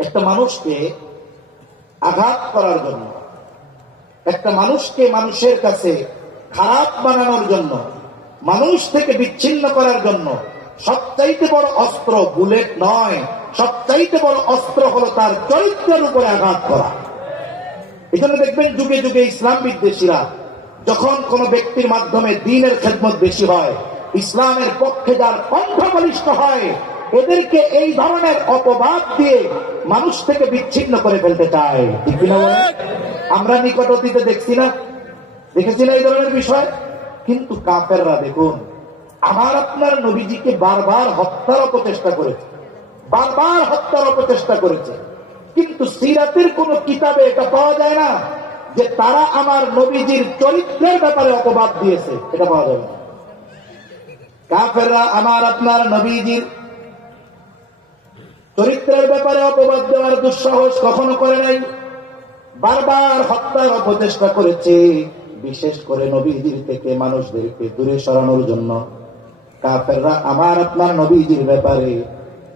একটা মানুষকে আঘাত করার জন্য, একটা মানুষকে মানুষের কাছে খারাপ বানানোর জন্য, মানুষ থেকে বিচ্ছিন্ন করার জন্য সবচাইতে বড় অস্ত্র বুলেট নয়, সবচাইতে বড় অস্ত্র হলো তার চরিত্রের উপরে আঘাত করা। এখানে দেখবেন যুগে যুগে ইসলাম বিদ্বেষীরা যখন কোন ব্যক্তির মাধ্যমে দ্বীনের খেদমত বেশি হয়, ইসলামের পক্ষে যার কণ্ঠ বলিষ্ঠ হয়, এদেরকে এই ধরনের অপবাদ দিয়ে মানুষ থেকে বিচ্ছিন্ন করে ফেলতে চায়। ঠিক কিনা বলেন? আমরা নিকট অতীতে দেখছি না, দেখেছি না এই ধরনের বিষয়? কিন্তু কাফেররা দেখুন আমার আপনার নবীজিকে বারবার হত্যার অপচেষ্টা করেছে, বারবার হত্যার অপচেষ্টা করেছে। কিন্তু সিরাতের কোন কিতাবে এটা পাওয়া যায় না যে তারা আমার নবীজির চরিত্রের ব্যাপারে অপবাদ দিয়েছে, এটা পাওয়া যাবে না। কাফেররা আমার আপনার নবীজির চরিত্রের ব্যাপারে অপবাদ দেওয়ার দুঃসাহস কখনো করে নাই, বারবার হত্যার অপচেষ্টা করেছে, বিশেষ করে নবীজির থেকে মানুষদেরকে দূরে সরানোর জন্য। কাফেররা আমার আপনার নবীজির ব্যাপারে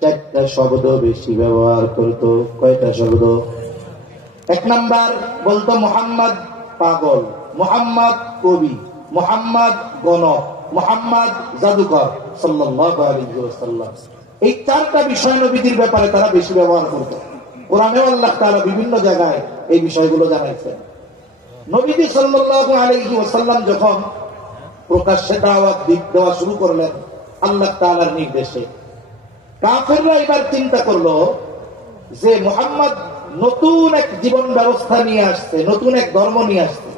4টা শব্দ বেশি ব্যবহার করত। কয়টা শব্দ? 1 নাম্বার বলতো মুহাম্মদ পাগল, মুহাম্মদ কবি, মুহাম্মদ গণক, মুহাম্মদ জাদুকর সাল্লাল্লাহু আলাইহি ওয়াসাল্লাম। এই 4টা বিষয় নবীজির ব্যাপারে তারা বেশি ব্যবহার করত। কোরআনে আল্লাহ তাআলা বিভিন্ন জায়গায় এই বিষয়গুলো জানাইছেন। নবীজি সাল্লাল্লাহু আলাইহি ওয়াসাল্লাম যখন প্রকাশ্যে দাওয়াত দেওয়া শুরু করলেন আল্লাহ তাআলার নির্দেশে, কাফেররা এবার চিন্তা করলো যে মুহাম্মদ নতুন এক জীবন ব্যবস্থা নিয়ে আসছে, নতুন এক ধর্ম নিয়ে আসছে,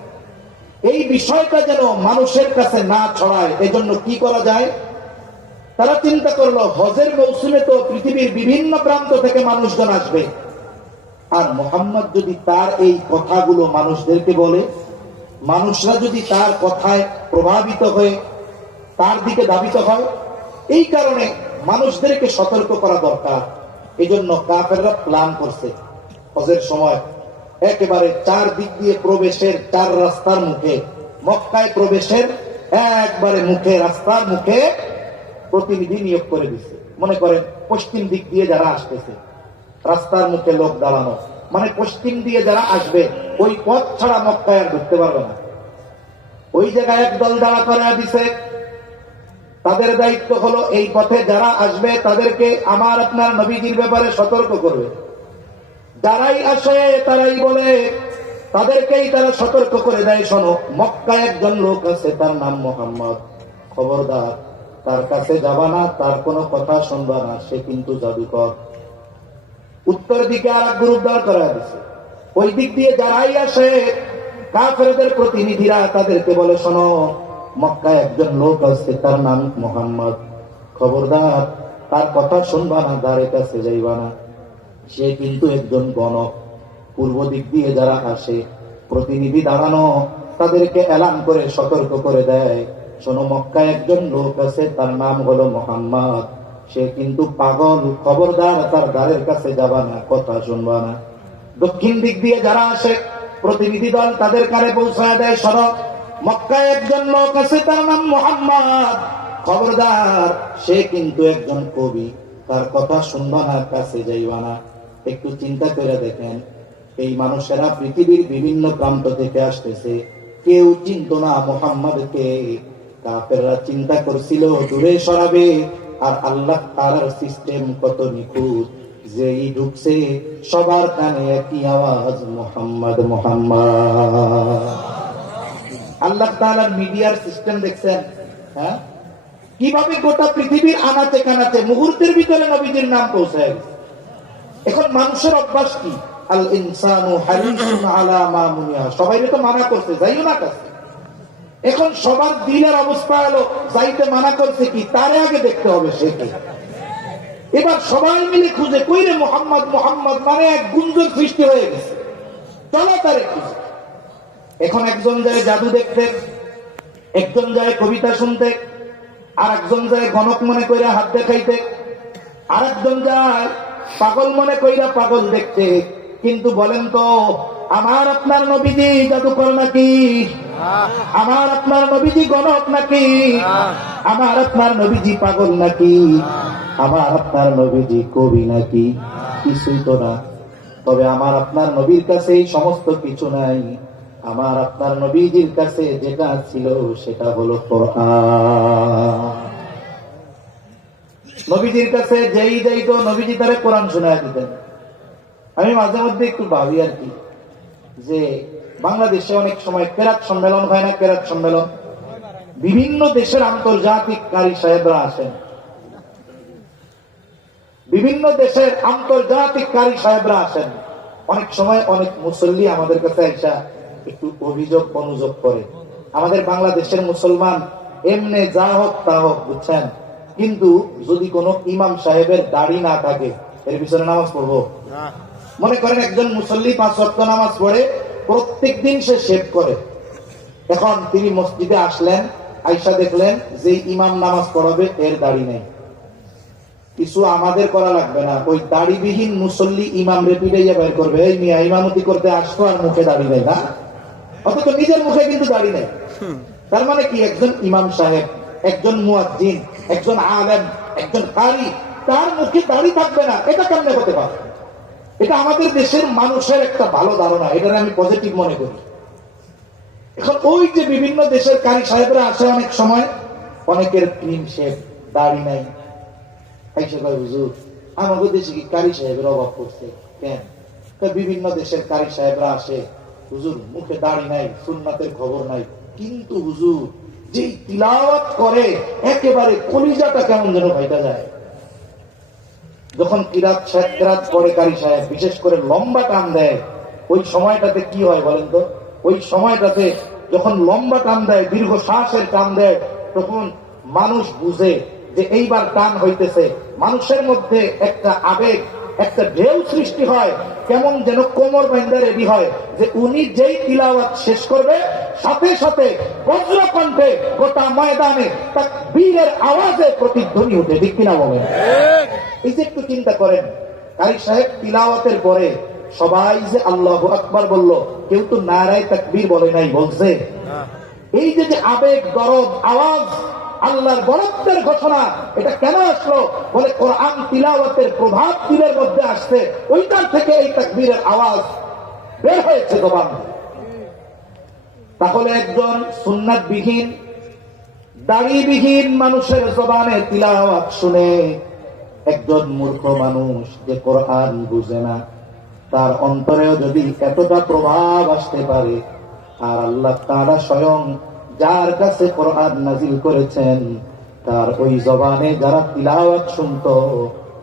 এই বিষয়টা যেন মানুষের কাছে না ছড়ায়, এজন্য কি করা যায়? তারা চিন্তা করলো হজের মৌসুমে তো পৃথিবীর বিভিন্ন প্রান্ত থেকে মানুষজন আসবে, আর মুহাম্মদ যদি তার এই কথাগুলো মানুষদেরকে বলে, মানুষরা যদি তার কথায় প্রভাবিত হয়ে তার দিকে ধাবিত হয়, এই কারণে মানুষদেরকে সতর্ক করা দরকার। এই জন্য কাফেররা প্ল্যান করছে হজের সময় একেবারে 4 দিক দিয়ে প্রবেশের 4 রাস্তার মুখে, মক্কায় প্রবেশের একবারে মুখে, রাস্তার মুখে প্রতিনিধি নিয়োগ করে দিচ্ছে। মনে করেন পশ্চিম দিক দিয়ে যারা আসতেছে, রাস্তার মুখে লোক দাঁড়ানো, মানে পশ্চিম দিয়ে যারা আসবে ওই পথ ছাড়া মক্কায় আর ঢুকতে পারবে না। ওই জায়গায় একদল দাঁড়া করে দিছে। তাদের দায়িত্ব হলো এই পথে যারা আসবে তাদেরকে আমার আপনার নবীজির ব্যাপারে সতর্ক করবে। যারাই আসে তারাই বলে, তাদেরকেই তারা সতর্ক করে দেয়, শোনো মক্কায় একজন লোক আছে তার নাম মোহাম্মদ, খবরদার তার কাছে যাবা না, তার কোনো কথা শুনবা না, সে কিন্তু জাদুকর। উত্তর দিকে আর এক গ্রুপ দাঁড় করা দিচ্ছে। ওই দিক দিয়ে যারাই আসে কাফেরদের প্রতিনিধিরা তাদেরকে বলে, শোনো মক্কায় একজন লোক আছে তার নাম মোহাম্মদ, খবরদার তার কথা শুনবা না, দ্বারের কাছে যাইবা না, সে কিন্তু একজন গণক। পূর্ব দিক দিয়ে যারা আসে প্রতিনিধি দাঁড়ানো, তাদেরকে এলান করে সতর্ক করে দেয়, শোনো মক্কায় একজন লোক আছে তার নাম হলো মোহাম্মদ, সে কিন্তু পাগল, খবরদার তার দ্বারের কাছে যাবা না, কথা শুনবা না। দক্ষিণ দিক দিয়ে যারা আসে প্রতিনিধি দল তাদের কানে পৌঁছায় দেয়, শোনো মক্কায় একজন লোক আছে তার নাম মোহাম্মদ, খবরদার সে কিন্তু একজন কবি, তার কথা শুনবা না, কাছে যাইবা না। একটু চিন্তা করে দেখেন, এই মানুষেরা পৃথিবীর বিভিন্ন প্রান্ত থেকে আসতেছে, কেউ চিনত না মোহাম্মদকে। কাফেররা চিন্তা করছিল দূরে সরাবে, আর আল্লাহ তাআলার সিস্টেম কত নিখুঁত, যেই ঢুকছে সবার কানে একই আওয়াজ, মোহাম্মদ মোহাম্মদ। আল্লাহ তাআলার মিডিয়ার সিস্টেম দেখছেন? হ্যাঁ, কিভাবে গোটা পৃথিবীর আনাচে কানাচে মুহূর্তের ভিতরে নবীজির নাম পৌঁছায় গেছে। এখন মানুষের অভ্যাস কি? আল ইনসানু হারিসুন আলা মা মুনিয়া, সবাই তো মানা করছে যাইও না কাছে। এখন সবার দিলের অবস্থা হলো যাইতে মানা করছে কি, তারে আগে দেখতে হবে সে কে। এবার সবাই মিলে খুঁজে, কইরে মোহাম্মদ মোহাম্মদ, মানে এক গুঞ্জন সৃষ্টি হয়ে গেছে, চলো তারে খুঁজে। এখন একজন যায় জাদু দেখতে, একজন যায় কবিতা শুনতে, আর একজন যায় গণক মনে কইরা হাত দেখাইতে, আর একজন যায় পাগল মনে কইরা পাগল দেখতে। কিন্তু বলেন তো, আমার আপনার নবীজি জাদুকর নাকি? আমার আপনার নবীজি গণক নাকি? আমার আপনার নবীজি পাগল নাকি? আমার আপনার নবীজি কবি নাকি? কিছুই তো না। তবে আমার আপনার নবীর কাছে এই সমস্ত কিছু নাই। আমার আপনার নবীজির কাছে যেটা ছিল সেটা হলো কোরআন। নবীজির কাছে যেই যাইতো নবীজি তারে কোরআন শোনায় দিতেন। আমি মাঝে মধ্যে একটু ভাবি আর কি, যে বাংলাদেশে অনেক সময় কেরাত সম্মেলন হয় না, কেরাত সম্মেলন, বিভিন্ন দেশের আন্তর্জাতিক কারি সাহেবরা আসেন, বিভিন্ন দেশের আন্তর্জাতিক কারি সাহেবরা আসেন। অনেক সময় অনেক মুসল্লি আমাদের কাছে এসে একটু অভিযোগ অনুযোগ করে, আমাদের বাংলাদেশের মুসলমান এমনি যা হোক তা হোক, বুঝছেন, কিন্তু যদি কোনো ইমাম সাহেবের দাড়ি না থাকে এর পিছনে নামাজ পড়বো? মনে করেন একজন মুসল্লি 5 ওয়াক্ত নামাজ পড়ে, প্রত্যেক দিন সে শেভ করে। এখন তিনি মসজিদে আসলেন, আইসা দেখলেন যে ইমাম নামাজ পড়াবে এর দাড়ি নেই। কিছু আমাদের করা লাগবে না, ওই দাড়িবিহীন মুসল্লি ইমাম রে পিটাইয়া বের করবে, এই মিয়া ইমামতি করতে আসতো আর মুখে দাড়ি নেই না, অথচ নিজের মুখে কিন্তু দাড়ি নেই। তার মানে কি, একজন ইমাম সাহেব, একজন মুয়াজ্জিন, একজন আলেম, একজন কারি, তার মুখে দাড়ি থাকবে না, এটা কেমনে হতে পারে? এটা আমাদের দেশের মানুষের একটা ভালো ধারণা, এটা আমি পজিটিভ মনে করি। এখন ওই যে বিভিন্ন দেশের কারি সাহেবরা আসে, অনেক সময় অনেকের ক্লিন শেভ, দাড়ি নাই। হুজুর আমাদের দেশে কি কারি সাহেবের অভাব পড়ছে? কেন? বিভিন্ন দেশের কারি সাহেবরা আসে, হুজুর মুখে দাড়ি নাই, সুন্নাতের খবর নাই, কিন্তু হুজুর যেই তিলাওয়াত করে একেবারে কলিজাটা কেমন যেন ভাইটা যায়। যখন কিরাত পড়ে কারি সাহেব, বিশেষ করে লম্বা টান দেয়, ওই সময়টাতে কি হয় বলেন তো? ওই সময়টাতে যখন লম্বা টান দেয়, দীর্ঘ শ্বাসের টান দেয়, তখন মানুষ বুঝে যে এইবার টান হইতেছে। মানুষের মধ্যে একটা আবেগ একটা ঢেউ সৃষ্টি হয়, কেমন যেন কোমর বাইন্দা রেডি হয় যে উনি যেই তিলাওয়াত শেষ করবে সাথে সাথে বজ্রকণ্ঠে গোটা ময়দানে তাকবীরের আওয়াজে প্রতিধ্বনি উঠে, ঠিক কিনা বলেন? এই যে একটু চিন্তা করেন, কারি সাহেব তিলাওয়াতের পরে সবাই যে আল্লাহু আকবার বলল, কেউ তো নারায়ে তাকবীর বলে নাই, বলছে? এই যে যে আবেগ দরদ আওয়াজ, আল্লাহর বরত্বের ঘোষণা, এটা কেন আসলো? বলে কোরআন তিলাওয়াতের প্রভাব দিলের মধ্যে আসছে, ওইটার থেকে এই তাকবীরের আওয়াজ বের হয়েছে জবান। তাহলে একজন সুন্নাতবিহীন দাড়িবিহীন মানুষের জবানে তিলাওয়াত শুনে একজন মূর্খ মানুষ যে কোরআন বুঝে না, তার অন্তরেও যদি এতটা প্রভাব আসতে পারে, আর আল্লাহ তাআলা স্বয়ং যার কাছে কোরআন নাজিল করেছেন তার ওই জবানে যারা তিলাওয়াত শুনতো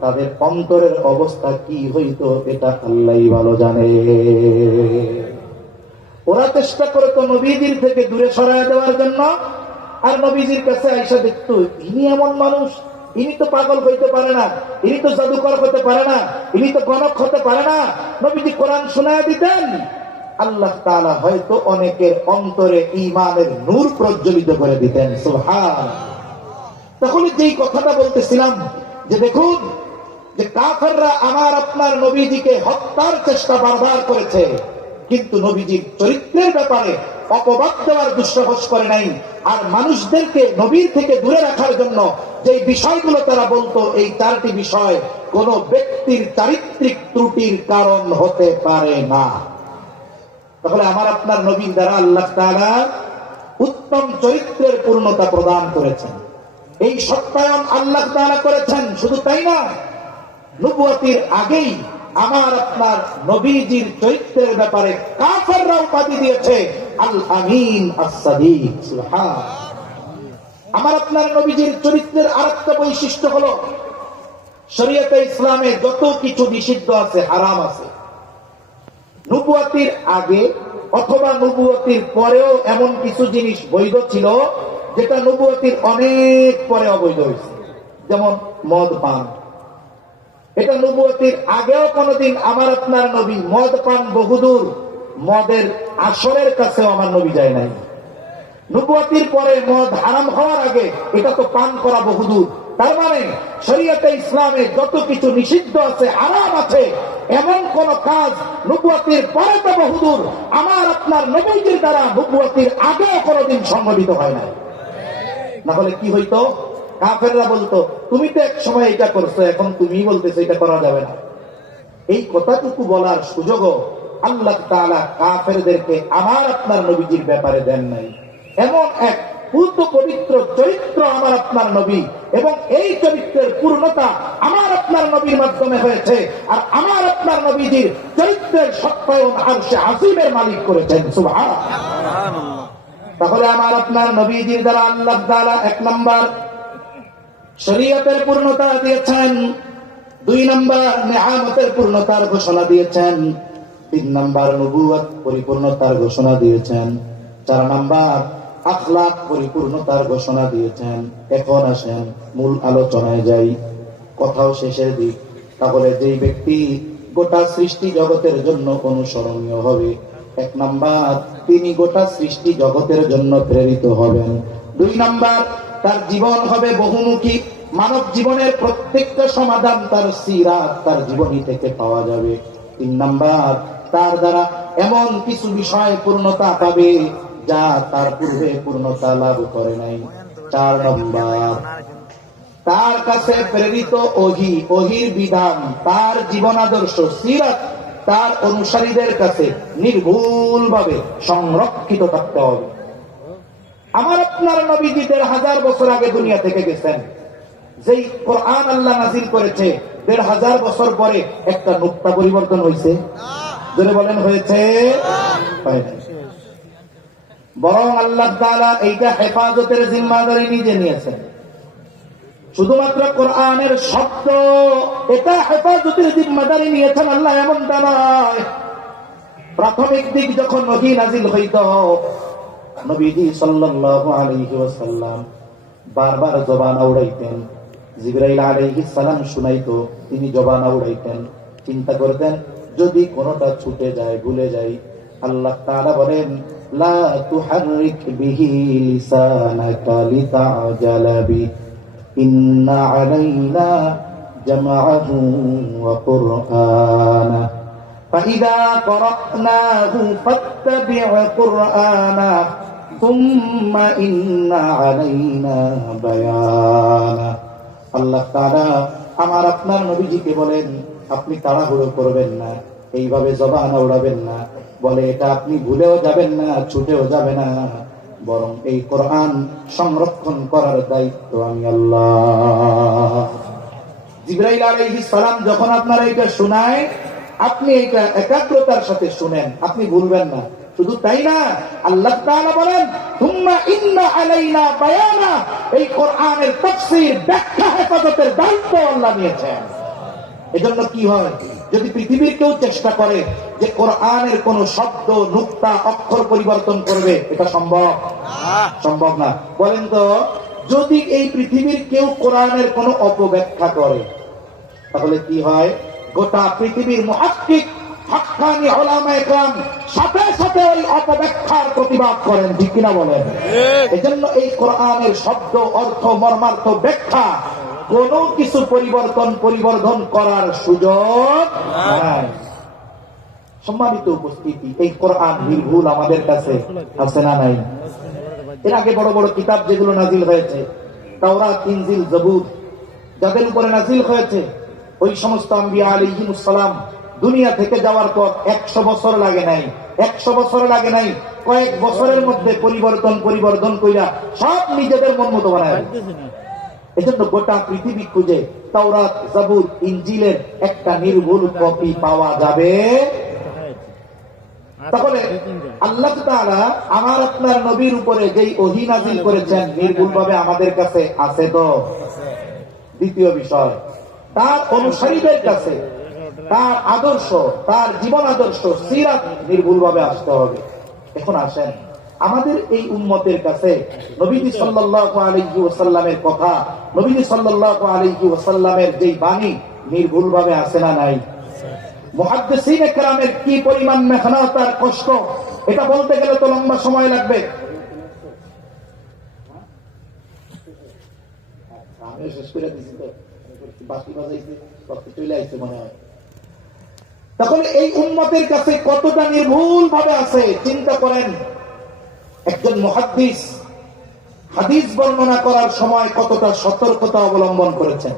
তাদের অন্তরের অবস্থা কি হইতো এটা আল্লাহই ভালো জানে। ওরা চেষ্টা করতো নবীজির থেকে দূরে সরায় দেওয়ার জন্য, আর নবীজির কাছে আইসা দেখতো ইনি এমন মানুষ, ইনি তো পাগল হইতে পারে না, ইনি তো জাদুকর হতে পারে না, ইনি তো গণক হতে পারে না। নবীজি কোরআন শোনায় দিতেন, আল্লাহ তাআলা হয়তো অনেকের অন্তরে ঈমানের নূর প্রজ্বলিত করে দিতেন। সুবহান। তাহলে যেই কথাটা বলতেছিলাম যে দেখুন যে কাফেররা আমার আপনার নবীজিকে হত্যার চেষ্টা বারবার করেছে, কিন্তু নবীজির চরিত্রের ব্যাপারে অপবাদ দেওয়ার দুঃসাহস করে নাই। আর মানুষদেরকে নবীর থেকে দূরে রাখার জন্য যে বিষয়গুলো তারা বলতো, এই 4টি বিষয় কোন ব্যক্তির চারিত্রিক ত্রুটির কারণ হতে পারে না। তাহলে আমার আপনার নবীর দ্বারা আল্লাহ তাআলা উত্তম চরিত্রের পূর্ণতা প্রদান করেছেন, এই সত্যায়ন আল্লাহ তাআলা করেছেন। শুধু তাই না, নবুয়তের আগেই আমার আপনার নবীজির চরিত্রের ব্যাপারে কাফেররা উপাধি দিয়েছে আল আমিন আস-সাদিক। সুবহান। আমার আপনার নবীজির চরিত্রের আরেকটা বৈশিষ্ট্য হলো, শরীয়তে ইসলামে যত কিছু নিষিদ্ধ আছে, হারাম আছে, নবুয়তের আগে অথবা নবুয়তের পরেও এমন কিছু জিনিস বৈধ ছিল যেটা নবুয়তের অনেক পরে অবৈধ হয়েছে। যেমন মদ পান, এটা নবুয়তের আগেও কোনদিন আমার আপনার নবী মদ পান বহুদূর, মদের আসরের কাছেও আমার নবী যায় নাই। নবুয়তের পরে মদ হারাম হওয়ার আগে এটা তো পান করা বহুদূর। তার মানে শরীয়তে ইসলামে যত কিছু নিষিদ্ধ আছে, হারাম আছে, এমন কোন কাজ নবুয়তের পরে তো বহুদূর, আমার আপনার নবীজির দ্বারা নবুয়তের আগেও কোনদিন সংঘটিত হয় না। না হলে কি হইতো? কাফেররা বলতো তুমি তো এক সময় এটা করছো, এখন তুমি বলতেছো এটা করা যাবে না। এই কথাটুকু বলার সুযোগও আল্লাহ তাআলা কাফেরদেরকে আমার আপনার নবীজির ব্যাপারে দেন নাই। এমন এক পূর্ণ পবিত্র চরিত্র আমার আপনার নবী, এবং এই চরিত্রের পূর্ণতা আমার আপনার নবীর মাধ্যমে হয়েছে। আর আমার আপনার নবীজির চরিত্রের সত্যায়ন আরশে আজিমের মালিক করেছেন। সুবহানাল্লাহ। তাহলে আমার আপনার নবীজির দ্বারা আল্লাহ তাআলা 1 নম্বর শরীয়তের পূর্ণতা দিয়েছেন, 2 নম্বর নিয়ামতের পূর্ণতার ঘোষণা দিয়েছেন, 3 নম্বর নবুয়ত পরিপূর্ণতার ঘোষণা দিয়েছেন, 4 নম্বর আখলাক পরিপূর্ণতার ঘোষণা দিয়েছেন। এখন আসেন মূল আলোচনায় যাই, কথাও শেষের দিক। তাহলে যেই ব্যক্তি গোটা সৃষ্টি জগতের জন্য অনুসরণীয় হবে, 1 নম্বর তিনি গোটা সৃষ্টি জগতের জন্য প্রেরিত হবেন। 2 নম্বর তার জীবন হবে বহুমুখী, মানব জীবনের প্রত্যেকটা সমাধান তার সিরাত, তার জীবনী থেকে পাওয়া যাবে। 3 নম্বর তার দ্বারা এমন কিছু বিষয় পূর্ণতা পাবে যা তার পূর্বে পূর্ণতা লাভ করে নাই। 4 নম্বর তার কাছে প্রেরিত ওহীর বিধান, তার জীবন আদর্শ সিরাত তার অনুসারীদের কাছে নির্ভুলভাবে সংরক্ষিত থাকতে হবে। আমার আপনার নবীজি 1000 বছর আগে দুনিয়া থেকে গেছেন, যেই কোরআন আল্লাহ নাযিল করেছে 1500 বছর পরে একটা নুকতা পরিবর্তন হয়েছে? জোরে বলেন হয়েছে? হয় না। বরং আল্লাহ তাআলা এইটা হেফাজতের জিম্মাদারি নিজে নিয়েছেন। শুধুমাত্র কোরআনের শব্দ এটা হেফাজতের জিম্মাদারি নিয়েছেন আল্লাহ, এমনটা নয়। প্রাথমিক দিক যখন ওহী নাযিল হইত, নবীজি সাল্লাল্লাহু আলাইহি ওয়াসাল্লাম বারবার জবান আউড়াইতেন, জিবরাইল আলাইহিস সালাম শুনাইতো, তিনি জবান আউড়াইতেন। চিন্তা করতেন যদি কোনোটা ছুটে যায়, ভুলে যাই, আল্লাহ তাআলা বলেন লা তুহাররিক বিহি লিসানাকা লিতা'জালা বি ইন্না আলাইনা জামআহু ওয়া কুরআনা ফাইযা ক্বরা'নাহু ফাত্তাবি' কুরআনা সুম্মা ইন্না আলাইনা বায়ানা। আল্লাহ তাআলা আমার আপনার নবীজিকে বলেন আপনি তাড়াহুড়ো করবেন না, এইভাবে জবান উড়াবেন না, বলে এটা আপনি ভুলেও যাবেন না, ছুটেও যাবে না, বরং এই কোরআন সংরক্ষণ করার দায়িত্ব আমি আল্লাহ। জিবরাইল আলাইহিস সালাম যখন আপনারা এটা শোনায়, আপনি এটা একাগ্রতার সাথে শুনেন, আপনি ভুলবেন না। শুধু তাই না, আল্লাহ তাআলা বলেন সুম্মা ইন্না আলাইনা বায়ানা, এই কোরআনের তাফসীর ব্যাখ্যা হেফাজতের দায়িত্ব আল্লাহ নিয়েছেন। এজন্য কি হয়, যদি পৃথিবীর কেউ চেষ্টা করে যে কোরআনের কোন শব্দ, নুক্তা, অক্ষর পরিবর্তন করবে, এটা সম্ভব না। বলেন তো, যদি এই পৃথিবীর কেউ কোরআনের কোন অপব্যাখ্যা করে, তাহলে কি হয়? গোটা পৃথিবীর মুহাক্কিক, হাক্কানি উলামায়ে কেরাম সাথে সাথে ওই অপব্যাখ্যার প্রতিবাদ করেন, ঠিক কিনা বলেন? এজন্য এই কোরআনের শব্দ, অর্থ, মর্মার্থ, ব্যাখ্যা কোন কিছু পরিবর্তন করার সুযোগ নাই। সম্মানিত উপস্থিতি, এই কোরআন নির্ভুল আমাদের কাছে আছে না নাই? এর আগে বড় বড় কিতাব যেগুলো নাজিল হয়েছে, তাওরাত, ইনজিল, জবুর, যাদের উপরে নাজিল হয়েছে, ওই সমস্ত আম্বিয়া আলাইহিমুস সালাম দুনিয়া থেকে যাওয়ার পর 100 বছর লাগে নাই, 100 বছর লাগে নাই, কয়েক বছরের মধ্যে পরিবর্তন কইরা সব নিজেদের মন মতো বানায়। এজন্য গোটা পৃথিবী খুঁজে তাওরাত, জবুর, ইনজিলের একটা নির্ভুল কপি পাওয়া যাবে? তাহলে আল্লাহ তাআলা আমার আপনার নবীর উপরে যেই ওহী নাযিল করেছেন, নির্ভুলভাবে আমাদের কাছে আছে তো? দ্বিতীয় বিষয়, তার অনুসারীদের কাছে তার আদর্শ, তার জীবন আদর্শ, সিরাত নির্ভুলভাবে আসতে হবে। এখন আসেন, আমাদের এই উম্মতের কাছে নবীজি সাল্লাল্লাহু আলাইহি ওয়াসাল্লামের কথা, নবীজি সাল্লাল্লাহু আলাইহি ওয়াসাল্লামের যেই বাণী নির্ভুলভাবে আছে না নাই? মুহাদ্দিসিনে কেরামের কি পরিমাণ মেহনত আর কষ্ট, এটা বলতে গেলে তো লম্বা সময় লাগবে। আমি শেষ করে দিচ্ছি তো, বাকি বাজাইছে, চলে আসছে মনে হয়। তাহলে এই উম্মতের কাছে কতটা নির্ভুল ভাবে আছে চিন্তা করেন। একজন মুহাদ্দিস হাদিস বর্ণনা করার সময় কতটা সতর্কতা অবলম্বন করেছেন।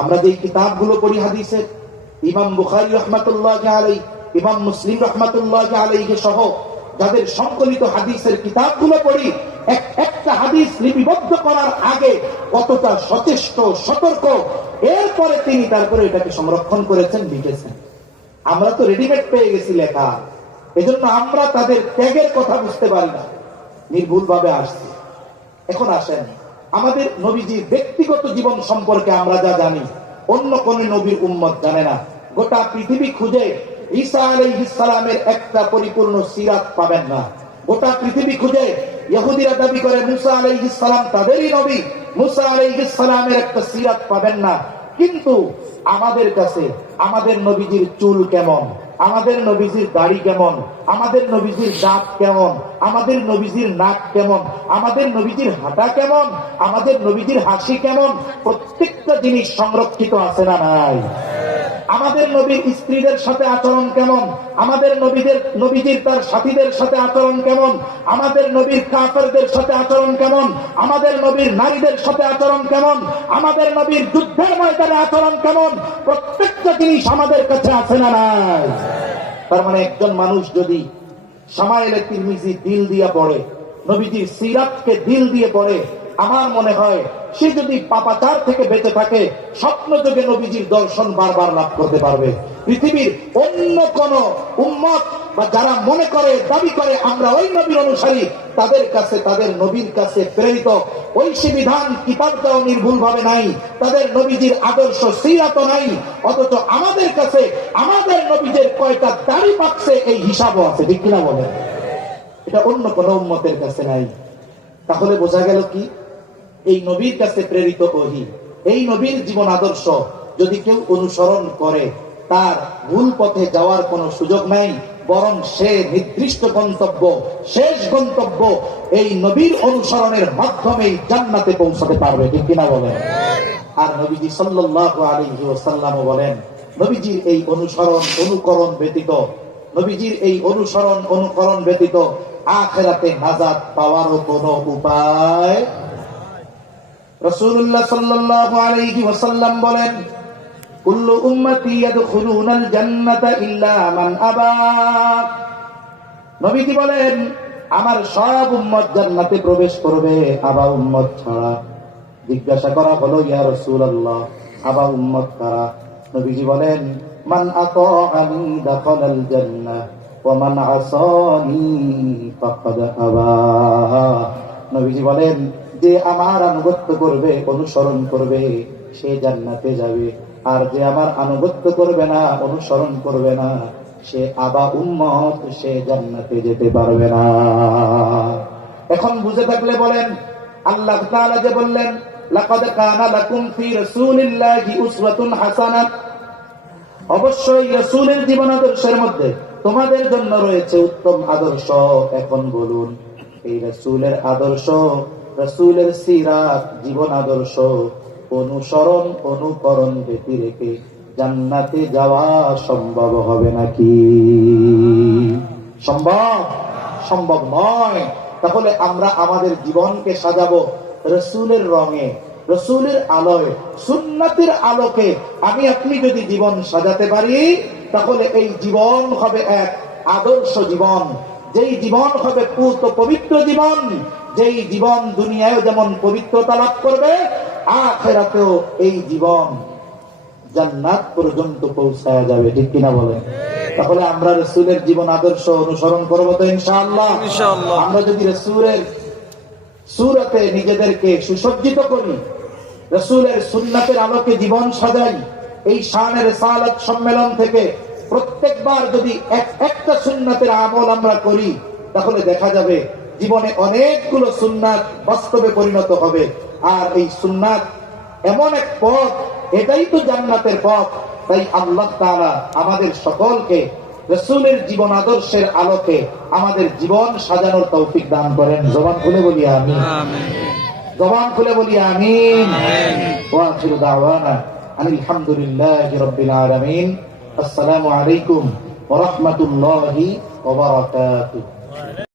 আমরা যে কিতাবগুলো পড়ি হাদিসের, ইমাম বুখারী রাহমাতুল্লাহি আলাইহি, ইমাম মুসলিম রাহমাতুল্লাহি আলাইহি সহ যাদের সংকলিত হাদিসের কিতাবগুলো পড়ি, একটা হাদিস লিপিবদ্ধ করার আগে কতটা সচেষ্ট, সতর্ক, এরপরে তিনি তারপরে এটাকে সংরক্ষণ করেছেন, লিখেছেন। আমরা তো রেডিমেড পেয়ে গেছি লেখা, এজন্য আমরা তাদের ত্যাগের কথা বুঝতে পারি না, নির্ভুল ভাবে আসছে। এখন আসেন, আমাদের নবীজির ব্যক্তিগত জীবন সম্পর্কে আমরা যা জানি, অন্য কোন নবীর উম্মত জানে না। গোটা পৃথিবী খুঁজে ঈসা আলাইহিস সালামের একটা পরিপূর্ণ সিরাত পাবেন না। গোটা পৃথিবী খুঁজে ইহুদিরা দাবি করে মুসা আলাইহিস সালাম তাদেরই নবী, মুসা আলাইহিস সালামের একটা সিরাত পাবেন না। কিন্তু আমাদের কাছে আমাদের নবীজির চুল কেমন, আমাদের নবীজির দাড়ি কেমন, আমাদের নবীজির দাঁত কেমন, আমাদের নবীজির নাক কেমন, আমাদের নবীজির হাঁটা কেমন, আমাদের নবীজির হাসি কেমন, প্রত্যেকটা জিনিস সংরক্ষিত আছে না নাই? আমাদের নবীর স্ত্রীদের সাথে আচরণ কেমন, আমাদের নবীজির তার সাথীদের সাথে আচরণ কেমন, আমাদের নবীর কাফেরদের সাথে আচরণ কেমন, আমাদের নবীর নারীদের সাথে আচরণ কেমন, আমাদের নবীর যুদ্ধের ময়দানে আচরণ কেমন, প্রত্যেকটা জিনিস আমাদের কাছে আছে না নাই? তার মানে একজন মানুষ যদি শামায়েলে তিরমিজি দিল দিয়ে পড়ে, নবীজির সিরাতকে দিল দিয়ে পড়ে, আমার মনে হয় সে যদি পাপাচার থেকে বেঁচে থাকে, স্বপ্ন যোগে নবীজির দর্শন বারবার লাভ করতে পারবে। পৃথিবীর অন্য কোন উম্মত বা যারা মনে করে, দাবি করে আমরা ওই নবীর অনুসারী, তাদের কাছে, তাদের নবীর কাছে প্রেরিত ঐশী বিধান কিতাবটাও নির্ভুল ভাবে নাই, তাদের নবীজির আদর্শ সিরাতও নাই, অথচ আমাদের কাছে আমাদের নবীদের কয়টা দাড়ি পাচ্ছে এই হিসাবও আছে, ঠিক কিনা বলে? এটা অন্য কোন উম্মতের কাছে নাই। তাহলে বোঝা গেল কি, এই নবীর কাছে প্রেরিত ওহী, এই নবীর জীবন আদর্শ যদি কেউ অনুসরণ করে, তার ভুল পথে যাওয়ার কোনো সুযোগ নাই, বরং সে নির্দিষ্ট গন্তব্য, শেষ গন্তব্য এই নবীর অনুসরণের মাধ্যমেই জান্নাতে পৌঁছাতে পারবে। ঠিক কিনা বলেন? আর নবীজি সাল্লাল্লাহু আলাইহি ওয়াসাল্লাম বলেন, নবীজির এই অনুকরণ ব্যতীত আখিরাতে নাজাত পাওয়ারও কোনো উপায়। রাসূলুল্লাহ সাল্লাল্লাহু আলাইহি ওয়াসাল্লাম বলেন, কুল্লু উম্মতি ইয়াদখুলুনাল জান্নাতা ইল্লা মান আবা। নবীজি বলেন, আমার সব উম্মত জান্নাতে প্রবেশ করবে, আবা উম্মত ছাড়া। জিজ্ঞাসা করা হলো, ইয়া রাসূলুল্লাহ, আবা উম্মত কারা? নবীজি বলেন, মান আতাআনি দাখালাল জান্নাহ ওয়া মান আসানি ফাকাদ আবা। নবীজি বলেন, যে আমার আনুগত্য করবে, অনুসরণ করবে, সে জান্নাতে যাবে, আর যে আমার আনুগত্য করবে না, অনুসরণ করবে না, সে আবা উম্মত, সে জান্নাতে যেতে পারবে না। এখন বুঝে থাকলে বলেন, আল্লাহ তাআলা যে বললেন, লাকাদ কানা লাকুম ফি রাসূলিল্লাহি উসওয়াতুন হাসানাহ, অবশ্যই রাসূলের জীবন আদর্শের মধ্যে তোমাদের জন্য রয়েছে উত্তম আদর্শ। এখন বলুন, এই রাসূলের আদর্শ, রাসূলের সিরাত, জীবন আদর্শ অনুকরণ ব্যতি রেখে জান্নাতে যাওয়া সম্ভব হবে নাকি? সম্ভব নয়। তাহলে আমরা আমাদের জীবনকে সাজাবো রাসূলের রঙে, রাসূলের আলোয়, সুন্নাতের আলোকে। আপনি যদি জীবন সাজাতে পারি, তাহলে এই জীবন হবে এক আদর্শ জীবন, যেই জীবন হবে পবিত্র জীবন, যেই জীবন দুনিয়ায় যেমন পবিত্রতা লাভ করবে, আখিরাতেও এই জীবন জান্নাত পর্যন্ত পৌঁছায়া যাবে। ঠিক কিনা বলেন? তাহলে আমরা রাসূলের জীবন আদর্শ অনুসরণ করবো তো ইনশাআল্লাহ। আমরা যদি রাসূলের সূরতে নিজেদেরকে সুসজ্জিত করি, রাসূলের সুন্নাতের আলোকে জীবন সাজাই, এই শানের রিসালাত সম্মেলন থেকে প্রত্যেকবার যদি একটা সুন্নাতের আমল আমরা করি, তাহলে দেখা যাবে জীবনে অনেকগুলো সুন্নাত বাস্তবে পরিণত হবে। আর এই সুন্নাত এমন এক পথ, এটাই তো জান্নাতের পথ। তাই আল্লাহ তাআলা আমাদের সকলকে রাসূলের জীবন আদর্শের আলোকে আমাদের জীবন সাজানোর তৌফিক দান করেন। জবান খুলে বলি আমিন। জবান খুলে বলি আমিন। ওয়া আখিরু দাওয়ানা আলহামদুলিল্লাহি রাব্বিল আলামিন। আসসালামু আলাইকুম ওয়া রাহমাতুল্লাহি ওয়া বারাকাতুহু।